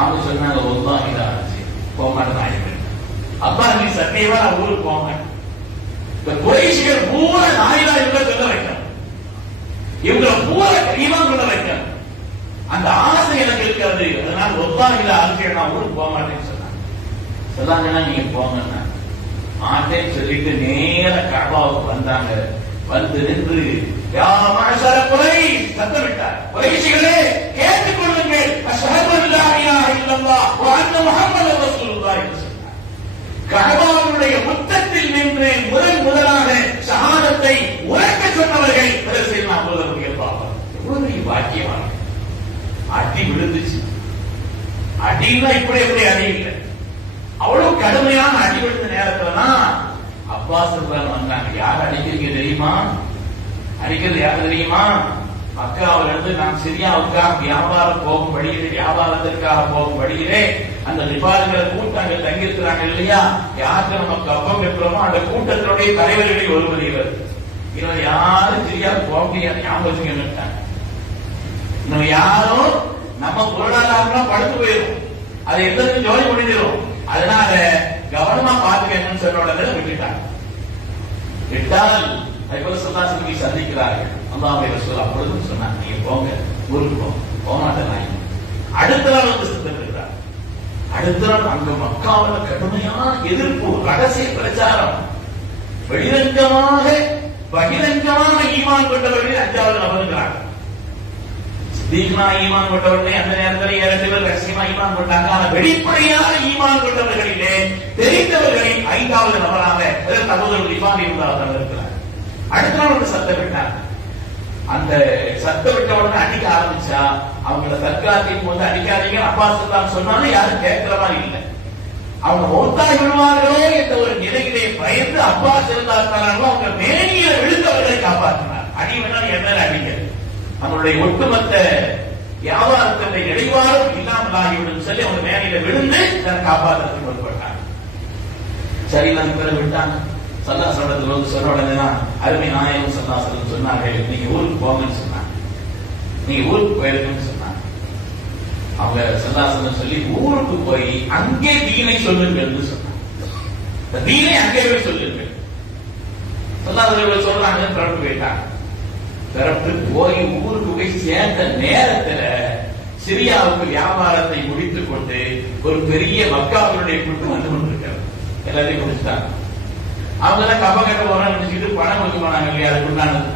அவங்க சொன்னாங்க, போக மாட்டேன், அப்பா நீ சத்தியமா நான் ஊருக்கு போக மாட்டேன். இந்த குறைஷிகள் பூரா நாயிலா இவங்க சொல்ல வைக்கணும், இவங்களை பூரா ஈமான் கொள்ள வைக்கணும், அந்த ஆசை எனக்கு இருக்கிறது. அதனால ஒத்தாகில ஆசையை நான் ஊருக்கு போக மாட்டேன்னு சொன்னாங்க. சொன்னாங்கன்னா நீங்க போங்கன்னா மாட்டேன்னு சொல்லிட்டு நேர கஅபாவுக்கு வந்தாங்க. வந்து நின்று யா மஅஷர குறைஷ் சத்தமிட்டார், குறைஷிகளே கேட்டுக் கொள்ளுங்கள், அஷ்ஹது அல்லா இலாஹ இல்லல்லாஹ் வ அன்ன முஹம்மதர் ரசூலுல்லாஹ் சொன்னார். கஅபாவுடைய முத்தத்தில் நின்று முதலாக ஷஹாதத்தை உரைக்க சொன்னவர்கள் ரசூலுல்லாஹி அபூதர் ரலியல்லாஹு அன்ஹு. எவ்வளவு பாக்கியவான். அடி விழுந்துச்சு. அடினா இப்படி எப்படி அடி இல்லை, அவ்வளவு கடுமையான அடி விழுந்த நேரத்துலதான் அப்பாஸ் வந்தாங்க. யார் அடிக்கிறீங்க தெரியுமா? அடிக்கிறது யார் தெரியுமா? மக்காவிலிருந்து நான் சிரியாவுக்காக வியாபாரம் போகும் வழியிலே, வியாபாரத்திற்காக போகும் வழியிலே அந்த ரிபாலுங்கிற கூட்டங்கள் தங்கியிருக்கிறாங்க இல்லையா, யாருக்கு நம்ம கப்பம் பெற்றோமோ அந்த கூட்டத்தினுடைய தலைவர்களில் ஒருவர் இவர் யாரும் சிரியாவுக்கு போக முடியாது, ஞாபகம் வச்சுக்கிட்டாங்க. நம்ம யாரும் நம்ம பொருளாதாரம் படுத்து போயிடும், அது எல்லாத்தையும் ஜோலி முடிஞ்சிடும். அதனால கவனமா பார்த்துக்கணும்னு சொன்ன உடனே விட்டுட்டாங்க. விட்டால் அதுபோல ஸல்லல்லாஹு சந்திக்கிறார்கள். அல்லாஹ்வுடைய ரசூல் அப்பொழுதும் சொன்னாங்க, நீங்க போங்க, ஊருக்கு போக மாட்டேன். அடுத்த நாள் வந்து சந்திக்கிறார். அடுத்த நாள் அங்க மக்காவில் கடுமையான எதிர்ப்பு, ரகசிய பிரச்சாரம், பகிரங்கமான ஈமான் கொண்டவர்கள் 5வது நபருங்கிறாங்க. தீக்மா ஈமான் கொண்டவர்களே அந்த நேரத்தில் 2 பேர் ரகசியமா ஈமான் கொண்டாங்க. ஆனா வெளிப்படையான ஈமான் கொண்டவர்களிலே தெரிந்தவர்களின் 5வது நபராக அபூதர் கிஃபாரி இருந்தார்கள் இருக்கிறார். அடுத்த நாள் ஒரு சத்தம் விட்டாங்க. அந்த சத்தம் விட்ட உடனே அடிக்க ஆரம்பிச்சா அவங்கள தற்காத்தின் போது அடிக்காதீங்க அப்பாஸ் சொன்னாலும் யாரும் கேட்கிற மாதிரி இல்லை. அவங்க மௌத்தாகி விடுவார்களோ என்ற ஒரு நிலையிலே பயந்து அப்பாஸ் இருந்தார்களோ அவங்க மேனியில விழுந்தவர்களை காப்பாற்றினார். அடி வேணாலும் என்ன அடிங்க, நம்மளுடைய ஒட்டுமொத்த வியாபாரத்தை இடைவாரம் இல்லாமல் ஆகிவிடும் சொல்லி அவங்க மேலையில விழுந்து தன்னை காப்பாற்றுறதுக்கு முற்பட்டாங்க. சரி நான் பிறகு விட்டாங்க. சல்லாசலத்துல வந்து சொன்ன உடனே தான் அருமை நாயகம் சல்லாசலம் சொன்னார்கள், நீங்க ஊருக்கு போங்கன்னு சொன்னாங்க. நீங்க ஊருக்கு போயிருக்குன்னு சொன்னாங்க. அவங்க சல்லாசலம் சொல்லி ஊருக்கு போய் அங்கே தீனை சொல்லுங்கள் சொன்னாங்க. தீனை அங்கே போய் சொல்லுங்கள். சல்லாசலம் சொல்றாங்க, பிறப்பு போயிட்டாங்க. பிறப்பு போய் ஊருக்கு போய் சேர்ந்த நேரத்துல சிரியாவுக்கு வியாபாரத்தை முடித்துக் கொண்டு ஒரு பெரிய மக்காவுடைய கூட்டம் வந்து கொண்டிருக்கிறது. எல்லாத்தையும் முடிச்சுட்டாங்க. அவங்க தான் கப்ப கட்ட போறான்னு நினைச்சுட்டு பணம் கொடுக்க போனாங்க இல்லையா, அதுக்கு உண்டானது.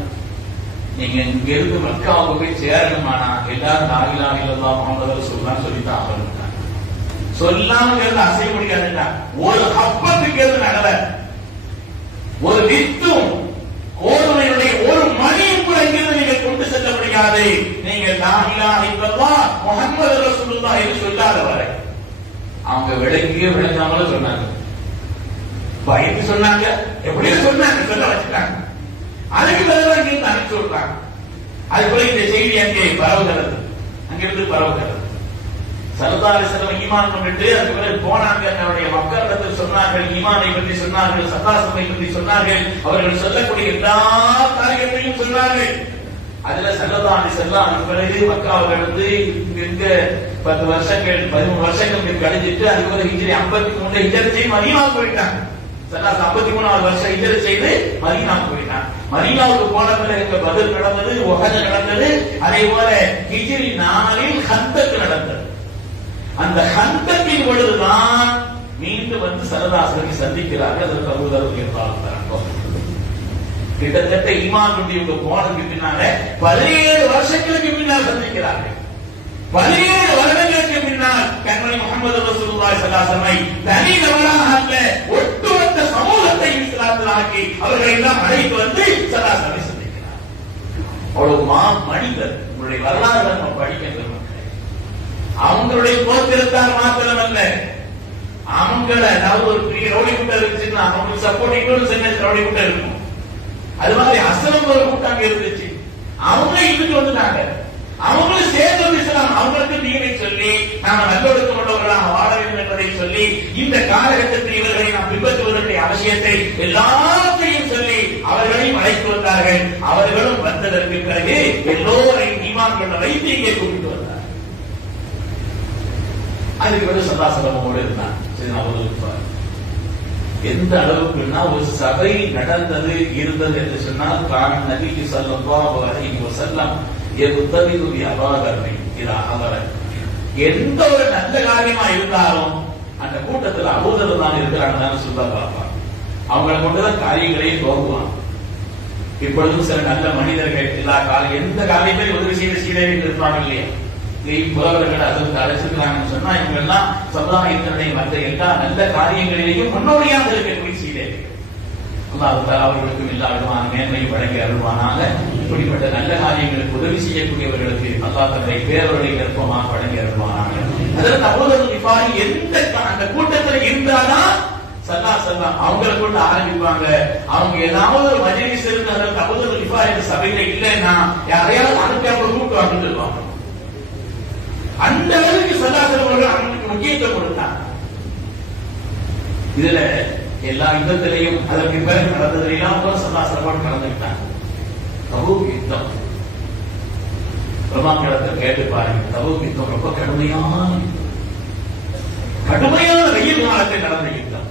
நீங்க இங்க இருந்து மக்காவுக்கு போய் சேரணுமானா எல்லாரும் லா இலாஹ இல்லல்லாஹ் முஹம்மது ரசூலுல்லாஹ் சொல்லித்தான் ஆகணும். சொல்லாம இருந்து அசைய முடியாதுன்னா ஒரு அப்பத்துக்கு எது நடல, ஒரு வித்தும் கோதுமையுடைய ஒரு மணியும் கூட இங்கிருந்து நீங்க கொண்டு செல்ல முடியாது. நீங்க லா இலாஹ இல்லல்லாஹ் முஹம்மது ரசூலுல்லாஹ் என்று சொல்லாத வரை. அவங்க விளங்கியே விளங்காமல சொன்னாங்க, பயந்து சொன்னாங்க, எப்படியோ சொன்னாங்க, சொல்ல வச்சுட்டாங்க. அதுக்கு பதிலாக இங்கிருந்து அனுப்பிச்சு விடுறாங்க. அதுக்குள்ள இந்த செய்தி அங்கே பரவுகிறது, அங்கிருந்து பரவுகிறது. ஸல்லல்லாஹு அலைஹி வஸல்லம் ஈமான் கொண்டுட்டு அதுக்கு பிறகு போனாங்க. அவருடைய மக்களிடத்தில் சொன்னார்கள், ஈமானை பற்றி சொன்னார்கள், சத்தாசத்தை பற்றி சொன்னார்கள். அவர்கள் சொல்லக்கூடிய எல்லா காரியத்தையும் சொன்னார்கள். அதுல ஸல்லல்லாஹு அலைஹி வஸல்லம் அதுக்கு பிறகு மக்காவுல இருந்து இங்க 10 வருஷங்கள் 13 வருஷங்கள் கழிஞ்சிட்டு அதுக்கு பிறகு ஹிஜ்ரி 53 ஹிஜ்ரத் செய்து மதீனா போயிட்டாங்க. 53வது வருஷம் ஹிஜ்ரத் செய்து மதீனா போயிட்டாங்க. மதீனாவுக்கு போன பிறகு பத்ர் நடந்தது, உஹத் நடந்தது. அதே போல ஹிஜ்ரி 4 ஹந்தக் நடந்தது. அந்த ஹந்தக்கின் பொழுதுதான் மீண்டும் வந்து ஸல்லல்லாஹு சந்திக்கிறார்கள். அதற்கு அபூதர் ரலியல்லாஹு கிட்டத்தட்ட ஈமான் கொண்டு இவங்க போனதுக்கு பின்னால 17 வருஷங்களுக்கு பின்னால் சந்திக்கிறார்கள். 17 வருடங்களுக்கு பின்னால் கண்மணி முஹம்மது ரசூலுல்லாஹி ஸல்லல்லாஹு அலைஹி வஸல்லம் தனி நபராக அல்ல, ஒட்டுமொத்த சமூகத்தை இஸ்லாத்தில் ஆக்கி அவர்களை எல்லாம் அழைத்து வந்து ஸல்லல்லாஹு அலைஹி வஸல்லம் சந்திக்கிறார். அவ்வளவு மனிதர். உங்களுடைய வரலாறு நம்ம படிக்கின்ற அவங்களுடைய கோத்திரத்தால் மாத்திரமல்ல, அவங்கள அதாவது ஒரு பெரிய ரவுடி கூட்டம் இருந்துச்சுன்னா அவங்களுக்கு சப்போர்ட் இன்னொரு சின்ன ரவுடி கூட்டம் இருக்கும். அது மாதிரி அஸ்லம் ஒரு கூட்டம் இருந்துச்சு, அவங்க இதுக்கு வந்துட்டாங்க. அவங்களும் சேர்ந்து இஸ்லாம் அவங்களுக்கு தீனை சொல்லி நாம நல்லொழுக்கம் உள்ளவர்களாக வாழ வேண்டும் என்பதை சொல்லி இந்த காலகட்டத்தில் இவர்களை நாம் பின்பற்றுவதற்குரிய அவசியத்தை எல்லாத்தையும் சொல்லி அவர்களையும் அழைத்து வந்தார்கள். அவர்களும் வந்ததற்கு பிறகு எல்லோரையும் ஈமான் கொண்ட வைத்து இங்கே கூப்பிட்டு வந்தார். அதுக்கு பிறகு சல்லாசலமோடு இருந்தான். எந்த அளவுக்குன்னா ஒரு சபை நடந்தது இருந்தது என்று சொன்னால் கான் நபி ஸல்லல்லாஹு அலைஹி வஸல்லம் யகுதபிது பிஅபாகரை இதா அவர எந்த ஒரு நல்ல காரியமா இருந்தாலும் அந்த கூட்டத்தில் அபூதர் தான் இருக்கிறாங்க சொல்ல பார்ப்பாங்க. அவங்களை கொண்டுதான் காரியங்களையும் துவங்குவாங்க. இப்பொழுதும் சில நல்ல மனிதர்கள் எல்லா காலம் எந்த காரியத்தையும் உதவி செய்த இருப்பாங்க இல்லையா, புலவர்கள் அதற்கு அழைச்சிருக்கிறாங்கன்னு சொன்னா இவங்க எல்லாம் சமுதாயத்தினுடைய மற்ற எல்லா நல்ல காரியங்களிலேயும் முன்னோடியாக இருக்கக்கூடிய சீதைகள். அவர்களுக்கும் எல்லா விதமான மேன்மையும் வழங்கி அருள்வானாக. இப்படிப்பட்ட நல்ல காரியங்களுக்கு உதவி செய்யக்கூடியவர்களுக்கு அல்லாஹ் தன்னுடைய பேரவர்களை கற்பமாக வழங்கி அருள்வானாக. அதற்கு அபூதர் கிஃபாரி எந்த அந்த கூட்டத்தில் இருந்தாதான் ஸல்லல்லாஹு அவங்களை கொண்டு ஆரம்பிப்பாங்க. அவங்க ஏதாவது ஒரு மஜ்லிஸ் இருந்து அதற்கு அபூதர் கிஃபாரி சபையில இல்லைன்னா யாரையாவது அனுப்பி அவங்க கூப்பிட்டு சொல்லுவாங்க. அந்த அளவுக்கு ஸல்லல்லாஹு அவங்களுக்கு முக்கியத்துவம் கொடுத்தாங்க. இதுல எல்லா யுத்தத்திலையும் அதற்கு பிறகு நடந்ததிலாம் ஸல்லல்லாஹு கலந்துக்கிட்டாங்க. தபூக் யுத்தம் பிரமாண்டத்தில் கேட்டு பாருங்க. தபூக் யுத்தம் ரொம்ப கடுமையான வெயில் காலத்தில் நடந்த யுத்தம்.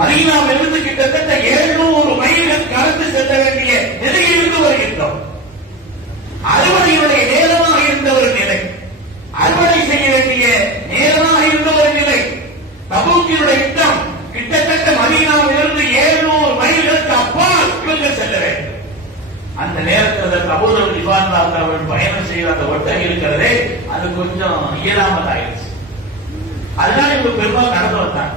மதீனாவிலிருந்து கிட்டத்தட்ட 700 மைல்கள் கடந்து செல்ல வேண்டிய நிலையில் இருந்து ஒரு யுத்தம். அறுவடையுடைய நேரமாக இருந்த ஒரு நிலை, அறுவடை செய்ய வேண்டிய நேரமாக இருந்த ஒரு நிலை. தபூக்கினுடைய யுத்தம் கிட்டத்தட்ட மதீனாவிலிருந்து 700 மைல்களுக்கு அப்பால் இவர்கள் செல்ல வேண்டும். அந்த நேரத்தில் அபூதர் கிஃபாரி அவர்கள் பயணம் செய்த அந்த ஒட்டகை இருக்கிறதே அது கொஞ்சம் இயலாமல் ஆயிடுச்சு. அதனால இவங்க பெரும்பாலும் நடந்து வந்தாங்க.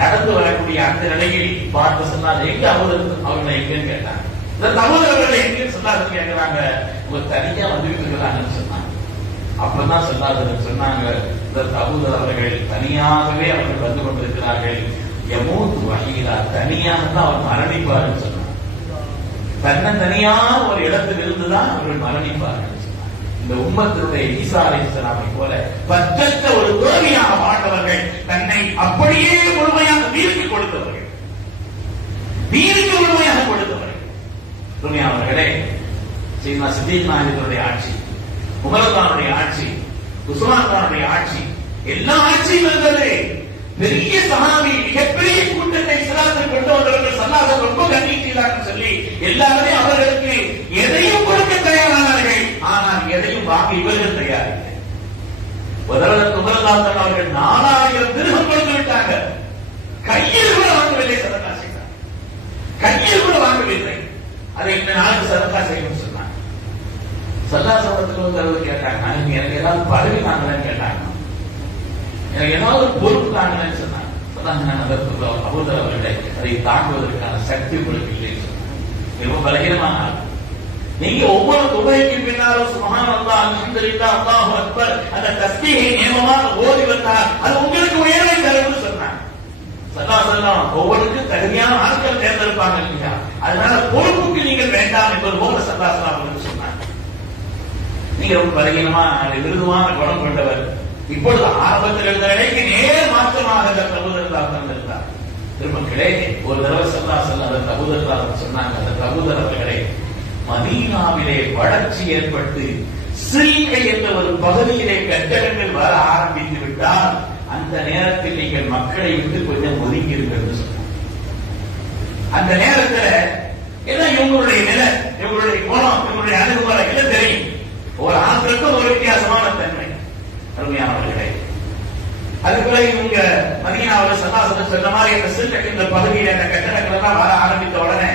நடந்து வரக்கூடிய அந்த நிலையில் பார்த்து சொன்னாங்க, எங்க அபூதர் அவர்களை எங்கன்னு கேட்டாங்க. இந்த அபூதர் அவர்களை எங்கன்னு சொன்னாங்க கேட்கிறாங்க, உங்க தனியா வந்துட்டு இருக்கிறாங்கன்னு சொன்னாங்க. அப்பதான் சொன்னாங்க, இந்த அபூதர் அவர்கள் தனியாகவே அவர்கள் வந்து கொண்டிருக்கிறார்கள். யமூத் வஹீதா, தனியாக தான் அவர் மரணிப்பாருன்னு சொன்னாங்க. தனியான ஒரு இடத்தில் இருந்துதான் அவர்கள் மரணிப்பார்கள் சொன்னாங்க. இந்த உம்மத்தினுடைய ஈசா அலைஹிஸ்ஸலாமை போல பற்றற்ற ஒரு துறவியாக வாழ்ந்தவர்கள், தன்னை அப்படியே முழுமையாக தீர்த்து கொடுத்தவர்கள், தீர்க்கு முழுமையாக கொடுத்தவர்கள். துணையாளர்களே, சையத்னா சித்திக் நாயகத்துடைய ஆட்சி, உமர் ஆட்சி, உஸ்மான் கானுடைய ஆட்சி, எல்லா ஆட்சியும் இருந்தது. பெரிய சஹாபி, மிகப்பெரிய கூட்டத்தை இஸ்லாத்தை கொண்டு வந்தவர்கள் ஸல்லல்லாஹு ரொம்ப கண்ணியத்திலான்னு சொல்லி எல்லாருமே அவர்களுக்கு எதையும் கொடுக்க தயாரானார்கள். ஆனால் எதையும் வாங்க இவர்கள் தயாரில்லை. உமர் அவர்கள் 4000 திர்ஹம் கொடுத்து விட்டாங்க. கையில் கூட வாங்கவில்லை, சதகா செய்தார். கையில் கூட வாங்கவில்லை. அதை இந்த நாளுக்கு சதகா செய்யணும்னு சொன்னாங்க. ஸல்லல்லாஹு அலைஹி வஸல்லம் கேட்டாங்க, எனக்கு ஏதாவது பதவி தாங்கலன்னு கேட்டாங்க, எனக்கு ஏதாவது ஒரு பொறுப்பு தாங்கலன்னு சொன்னாங்க. நான் அதற்கு அபூதர் அவர்களை அதை தாங்குவதற்கான சக்தி உங்களுக்கு இல்லைன்னு சொன்னாங்க. ரொம்ப பலகீனமான ஆள். நீங்க ஒவ்வொரு தொகைக்கு பின்னாலும் சுப்ஹானல்லாஹ், அல்ஹம்துலில்லாஹ், அல்லாஹு அக்பர் அந்த தஸ்பீஹை நியமமாக ஓதி வந்தால் அது உங்களுக்கு உயர்வை தரும்னு சொன்னாங்க. ஸல்லல்லாஹு அலைஹி வஸல்லம் ஒவ்வொருக்கும் தகுதியான ஆட்கள் தேர்ந்தெடுப்பாங்க இல்லையா, அதனால பொறுப்புக்கு நீங்கள் வேண்டாம் என்பது போல ஸல்லல்லாஹு அலைஹி வஸல்லம் சொன்னாங்க. நீங்க ரொம்ப பலகீனமா மிருதுவான குணம் கொண்டவர். இப்பொழுது ஆரம்பத்தில் இருந்த நிலைக்கு நேர் மாற்றமாக அந்த தபூதர் இருந்தார். திருமக்களே, ஒரு தடவை ஸல்லல்லாஹு அலைஹி வஸல்லம் தபூதர் சொன்னாங்க, அந்த தபூதர் அவர்களே, மதீனாவிலே வளர்ச்சி ஏற்பட்டு சில்கை என்ற ஒரு பகுதியிலே கட்டடங்கள் வர ஆரம்பித்து விட்டால் அந்த நேரத்தில் நீங்கள் மக்களை விட்டு கொஞ்சம் ஒதுங்கியிருங்கள் என்று சொன்னாங்க. அந்த நேரத்தில் எல்லாம் இவங்களுடைய நிலை, இவங்களுடைய குணம், இவங்களுடைய அணுகுமுறை எல்லாம் தெரியும். ஒரு ஆண்களுக்கும் ஒரு வித்தியாசமான தன்மை. அருமையானவர்களே, அதுக்குள்ள இவங்க மதீனாவில் ஸல்லல்லாஹு அலைஹி வஸல்லம் சொன்ன மாதிரி அந்த சில்கை என்ற பகுதியில் அந்த கட்டடங்கள் எல்லாம் வர ஆரம்பித்த உடனே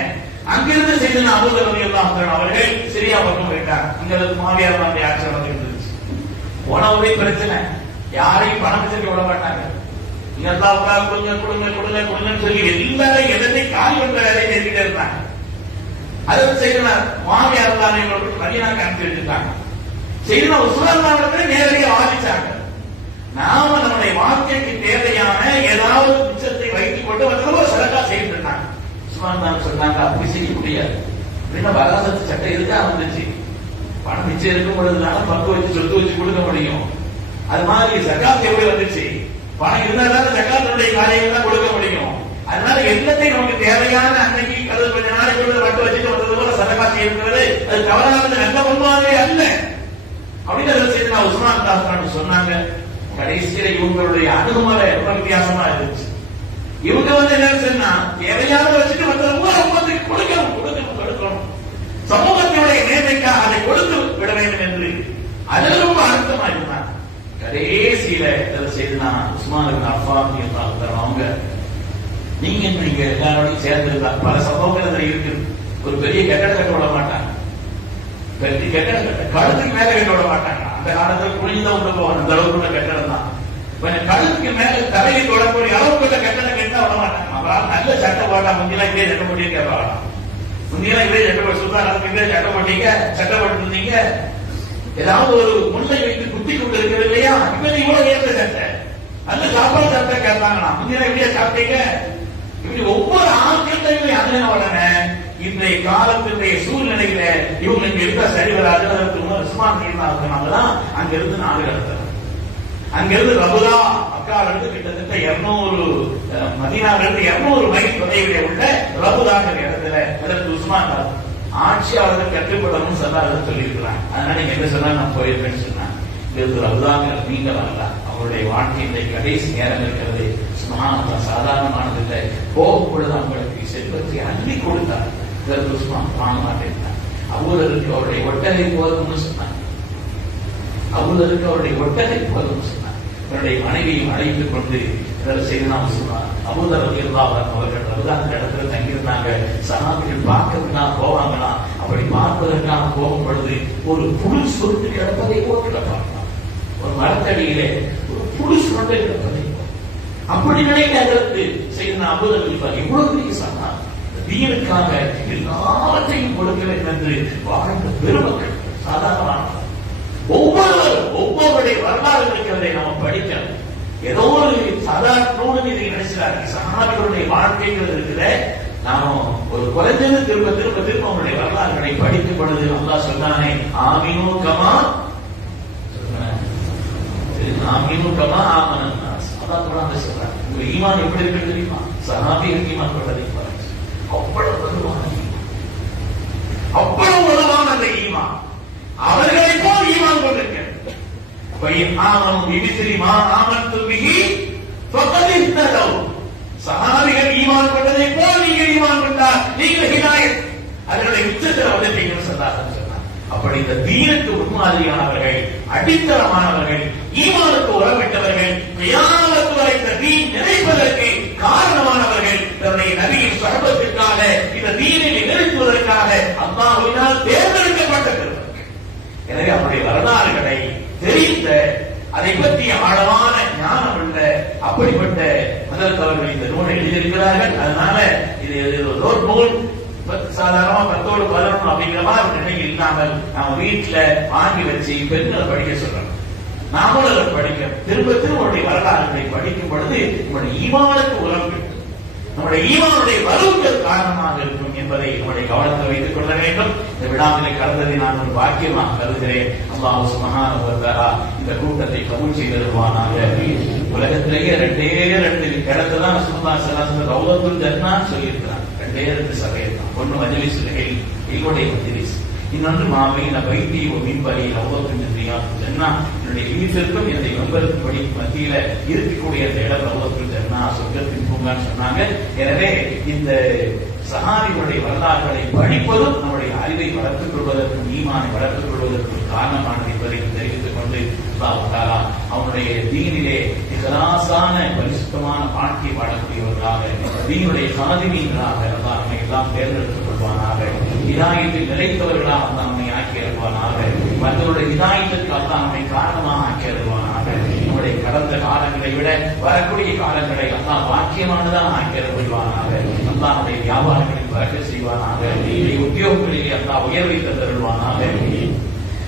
அங்கிருந்து செய்த அபூதர் ரலியல்லாஹு அன்ஹு அவர்கள் சிரியா பக்கம் போயிட்டாங்க. அங்கிருந்து மாவியார் மாதிரி ஆட்சி வந்து இருந்துச்சு. உணவுடைய பிரச்சனை, யாரையும் பணம் வச்சுட்டு விட மாட்டாங்க. எல்லாருக்கா கொடுங்க கொடுங்க கொடுங்க கொடுங்கன்னு சொல்லி எல்லாரும் எதனை கால் பண்ற வேலையை செஞ்சுட்டே இருந்தாங்க. அதை செய்யற மாவியார் தான் எங்களுக்கு மதீனாக்கு அனுப்பி வச்சிருக்காங்க. செய்யற உஸ்மான் நேரடியாக ஆரம்பிச்சாங்க. நாம நம்முடைய வாழ்க்கைக்கு தேவையான ஏதாவது மிச்சத்தை வைத்துக் கொண்டு வந்து சதகா செய்து இருந்தாங்க. சொன்னாங்க, அப்படி செய்ய முடியாது. வராசத்து சட்டம் இருக்கா வந்துச்சு. பணம் மிச்சம் இருக்கும் பொழுதுனால பங்கு வச்சு சொத்து வச்சு கொடுக்க முடியும். அது மாதிரி ஜகாத் எப்படி வந்துச்சு? பணம் இருந்தாலும் ஜகாத்துடைய காரியங்கள் தான் கொடுக்க முடியும். அதனால எல்லாத்தையும் நமக்கு தேவையான அன்னைக்கு அது கொஞ்ச நாளைக்கு வட்டு வச்சுட்டு வந்தது போல சதகா செய்யறது அது தவறானது, நல்ல பொருளாவே அல்ல அப்படின்னு செய்து நான் உஸ்மான் தாஸ் சொன்னாங்க. கடைசியில இவங்களுடைய அணுகுமுறை ரொம்ப வித்தியாசமா இருந்துச்சு. இவங்க என்ன சொன்னா, தேவையான வச்சுட்டு வந்து கொடுக்கணும், சமூகத்தினுடைய நேர்மைக்காக அதை கொடுத்து விட வேண்டும் என்று அதில் ரொம்ப அழுத்தமா இருந்தாங்க. கடைசியில செய்துனா உஸ்மான் இப்னு அஃபான் அவங்க, நீங்க எல்லாரோடையும் சேர்ந்து பல சம்பவங்கள் இருக்கு. ஒரு பெரிய கட்டடம் கட்ட விட மாட்டாங்க, பெரிய கட்டடம் கட்ட கழுத்துக்கு மேல கட்ட விட மாட்டாங்க. அந்த காலத்தில் குனிஞ்சுதான் உள்ள போவாங்க, அந்த அளவுக்குள்ள கட்டடம் தான். கொஞ்சம் கழுத்துக்கு மேல தலையை தொடக்கூடிய அளவுக்குள்ள கட்டடம் கட்ட விட மாட்டாங்க. அப்புறம் நல்ல சட்டை போட்டா முந்தியெல்லாம் இதே சட்டை போட்டியே கேட்பாங்க. முந்தியெல்லாம் இதே சட்டை போட்டு சுல்தான் இதே சட்டை போட்டீங்க, சட்டை போட்டுருந்தீங்க, ஏதாவது ஒரு முல்லை வைத்து குத்தி கொண்டு இருக்கிறது இல்லையா, இப்ப இவ்வளவு ஏற்ற சட்டை நல்ல சாப்பாடு சட்டை கேட்பாங்களா, முந்தியெல்லாம் இப்படியே சாப்பிட்டீங்க. இப்படி ஒவ்வொரு ஆட்களையும் அண்ணன உடனே இன்றைய காலத்தினுடைய சூழ்நிலையில இவங்களுக்கு இருந்தா சரி வராது. அதற்கு உஸ்மான் இருந்தாங்கதான் அங்கிருந்து நாடு கடத்தல். அங்கிருந்து ரபுதா மக்கால இருந்து கிட்டத்தட்ட 200 மதீனாவில இருந்து 200 மைல் தொலைவிலே உள்ள ரபுதாங்கிற இடத்துல அதற்கு உஸ்மான் ஆட்சியாளர்கள் கட்டுப்படணும் சொல்லாத சொல்லியிருக்கிறாங்க. அதனால நீங்க என்ன சொன்னா நான் போயிருப்பேன்னு சொன்னாங்க. இது ரபுதாங்கிற நீங்க வரலாம். அவருடைய வாழ்க்கையினுடைய கடைசி நேரம் இருக்கிறது. சாதாரணமானது இல்லை. போகக்கூடாது, அவங்களுக்கு செல்வத்தை அள்ளி கொடுத்தார். இதற்கு உஸ்மான் வாங்க மாட்டேன். அபூதருக்கு அவருடைய ஒட்டகை போதும்னு சொன்னாங்க. அபூதருக்கு அவருடைய ஒட்டகை போதும்னு சொன்னாங்க. அவருடைய மனைவியும் அழைத்துக் கொண்டு செய்யலாம் சொன்னார். அபூதர் ரலியல்லாஹு அன்ஹு அவர்கள் ரபுதான் இடத்துல தங்கியிருந்தாங்க. சஹாபிகள் பார்க்கறதுனா போவாங்கன்னா, அப்படி பார்ப்பதற்காக போகும் பொழுது ஒரு புழு சுருட்டு கிடப்பதை போட்டு கிடப்பாங்க. ஒரு மரத்தடியிலே ஒரு புழு சுருட்டை கிடப்பதை அப்படி நினைக்கிறதுக்கு செய்த அபூதர் இவ்வளவு பெரிய சொன்னார். தீனுக்காக எல்லாவற்றையும் கொடுக்க வேண்டும் என்று வாழ்ந்த பெருமக்கள் சாதாரணமான ஒவ்வொருடைய வரலாறு இருக்கிறதை நாம் படிக்கணும். ஏதோ ஒரு சாதாரண இதை நினைச்சாரு. சஹாபிகளுடைய வாழ்க்கைகள் இருக்கிற நாம ஒரு குறைஞ்சது திரும்ப திரும்ப திரும்ப அவங்களுடைய வரலாறுகளை படிக்கும் பொழுது அல்லாஹ் சொன்னானே, ஆமீனு கமா நாம் இன்னும் கமா ஆமனன் நாஸ். அதான் குர்ஆன்ல சொல்றாங்க. உங்க ஈமான் எப்படி இருக்கு தெரியுமா? சஹாபிகள் ஈமான் கொண்டதை பாருங்க. அவ்வளவு வலுவான ஈமான், அவ்வளவு வலுவான அந்த ஈமான். அவர்களை போல் ஈமான் கொண்டிருக்கிறது. சஹாபிகள் ஈமான் கொண்டதை போல் நீங்கள் ஈமான் கொண்டால் நீங்கள் ஹிதாயத், அதனுடைய உச்சத்தில் வந்துட்டீங்கன்னு சொன்னார். அப்படி இந்த தீனுக்கு முன்மாதிரியானவர்கள், அடித்தளமானவர்கள், ஈமானுக்கு உறவிட்டவர்கள், கியாமத் வரை இந்த தீன் நிலைப்பதற்கு காரணமானவர்கள், தன்னுடைய நபியின் ஸஹாபத்திற்காக இந்த தீனை நிறுத்துவதற்காக அல்லாஹ்வினால் தேர்ந்தெடுக்கப்பட்டவர்கள். எனவே அவருடைய வரலாறுகளை தெரிந்த, அதை பற்றி ஆழமான ஞானம் உள்ள அப்படிப்பட்ட ஹஜ்ரத் அவர்கள் இந்த நூலை எழுதியிருக்கிறார்கள். அதனால இது ஒரு நூல் சாதாரணமா 10ஓடு 11 அப்படிங்கிற மாதிரி நிலை இல்லாமல் நாம வீட்டுல வாங்கி வச்சு பெண்களை படிக்க சொல்றோம். நாமளும் அதை படிக்க திரும்ப திரும்ப அவருடைய வரலாறுகளை படிக்கும் பொழுது நம்முடைய ஈமானுக்கு உரம் கிட்டும், நம்முடைய ஈமானுடைய வலுவுக்கு காரணமாக இருக்கும் என்பதை நம்முடைய கவனத்தில் வைத்துக் கொள்ள வேண்டும். இந்த விழாவிலே கலந்ததை நான் ஒரு பாக்கியமாக கருதுகிறேன். அல்லாஹ் சுப்ஹானஹு வ தஆலா இந்த கூட்டத்தை கபூல் செய்திருவானாக. உலகத்திலேயே ரெண்டே இடத்துல தான் ரசூலுல்லாஹி ஸல்லல்லாஹு அலைஹி வஸல்லம் ரௌலத்துல் ஜன்னான்னு சொல்லியிருக்கிறாங்க. ரெண்டு சபை தான். ஒன்னு மஜ்லிஸுல் இல்ம், இல்முடைய மஜ்லிஸ். இன்னொன்று மாபைன பைத்தி வ மின்பரி ரௌலத்துல் ஜன்னா, என்னுடைய வீட்டிற்கும் என்னுடைய மெம்பருக்கும் படி மத்தியில இருக்கக்கூடிய அந்த இடம் ரௌலத்துல் ஜன்னா, சொர்க்கத்தின் பூங்கான்னு சொன்னாங்க. எனவே இந்த சஹாபிகளுடைய வரலாறுகளை படிப்பதும் நம்முடைய அறிவை வளர்த்துக் கொள்வதற்கும் ஈமானை வளர்த்துக் கொள்வதற்கும் காரணமானது என்பதை தெரிவித்துக் கொண்டு அல்லாஹ் தஆலா அவனுடைய தீனிலே இக்லாஸான பரிசுத்தமான வாழ்க்கை வாழக்கூடியவர்களாக, தீனுடைய சாதிமீன்களாக அல்லாஹ் நம்மை எல்லாம் தேர்ந்தெடுத்துக் கொள்வானாக. ஹிதாயத்தில் நிலைத்தவர்களாக அல்லாஹ் நம்மை ஆக்கி அருள்வானாக. மற்றவருடைய ஹிதாயத்திற்கு அல்லாஹ் நம்மை காரணமாக ஆக்கி அருள்வானாக. நம்முடைய கடந்த காலங்களை விட வரக்கூடிய காலங்களை அல்லாஹ் பாக்கியமானதாக ஆக்கி அருள்வானாக. அல்லாஹ் நம்முடைய வியாபாரங்களில் பரக்கத் செய்வானாக. உத்தியோகங்களிலே அல்லாஹ் உயர்வை தந்தருள்வானாக.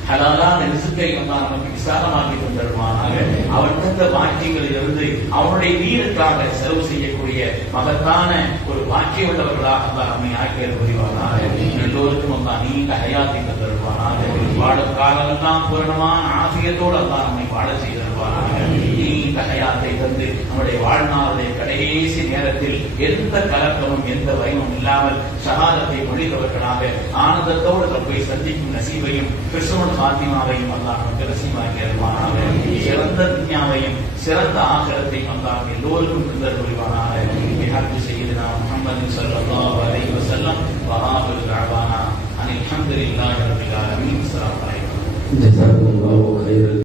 ஹலாலான ரிஸ்கை அல்லாஹ் நமக்கு விசாலமாக்கி தந்தருள்வானாக. அவன் தந்த பாக்கியங்களிலிருந்து அவனுடைய தீனுக்காக செலவு செய்யக்கூடிய மகத்தான ஒரு பாக்கியம் உள்ளவர்களாக அல்லாஹ் நம்மை ஆக்கியர் புரிவானாக. எல்லோருக்கும் அல்லாஹ் நீண்ட ஹயாத்தை தந்தருள்வானாக. வாழும் காலமெல்லாம் பூரணமான ஆசியத்தோடு அல்லாஹ் நம்மை வாழ செய்தருள்வானாக. நீண்ட ஹயாத்தை தந்து நம்முடைய வாழ்நாளுடைய கடைசி நேரத்தில் எந்த கலக்கமும் எந்த பயமும் இல்லாமல் ஷஹாதத்தை மொழிந்தவர்களாக ஆனந்தத்தோடு ரப்பை சந்திக்கும் நசீபையும் கிறிஸ்துவ ஃபாத்திமாவையும் அல்லாஹ் நமக்கு நசீபாக்கி அருள்வானாக. சிறந்த துன்யாவையும் சிறந்த ஆகிரத்தையும் அல்லாஹ் எல்லோருக்கும் தந்தர் புரிவானாக. பிஹக்கி சய்யிதினா முஹம்மது ஸல்லல்லாஹு அலைஹி வஸல்லம் வ ஆகிரு தஅவானா அனில் ஹம்துலில்லாஹி ரப்பில் ஆலமீன். அஸ்ஸலாமு அலைக்கும். ஜஸாக்குமுல்லாஹு கைரல்.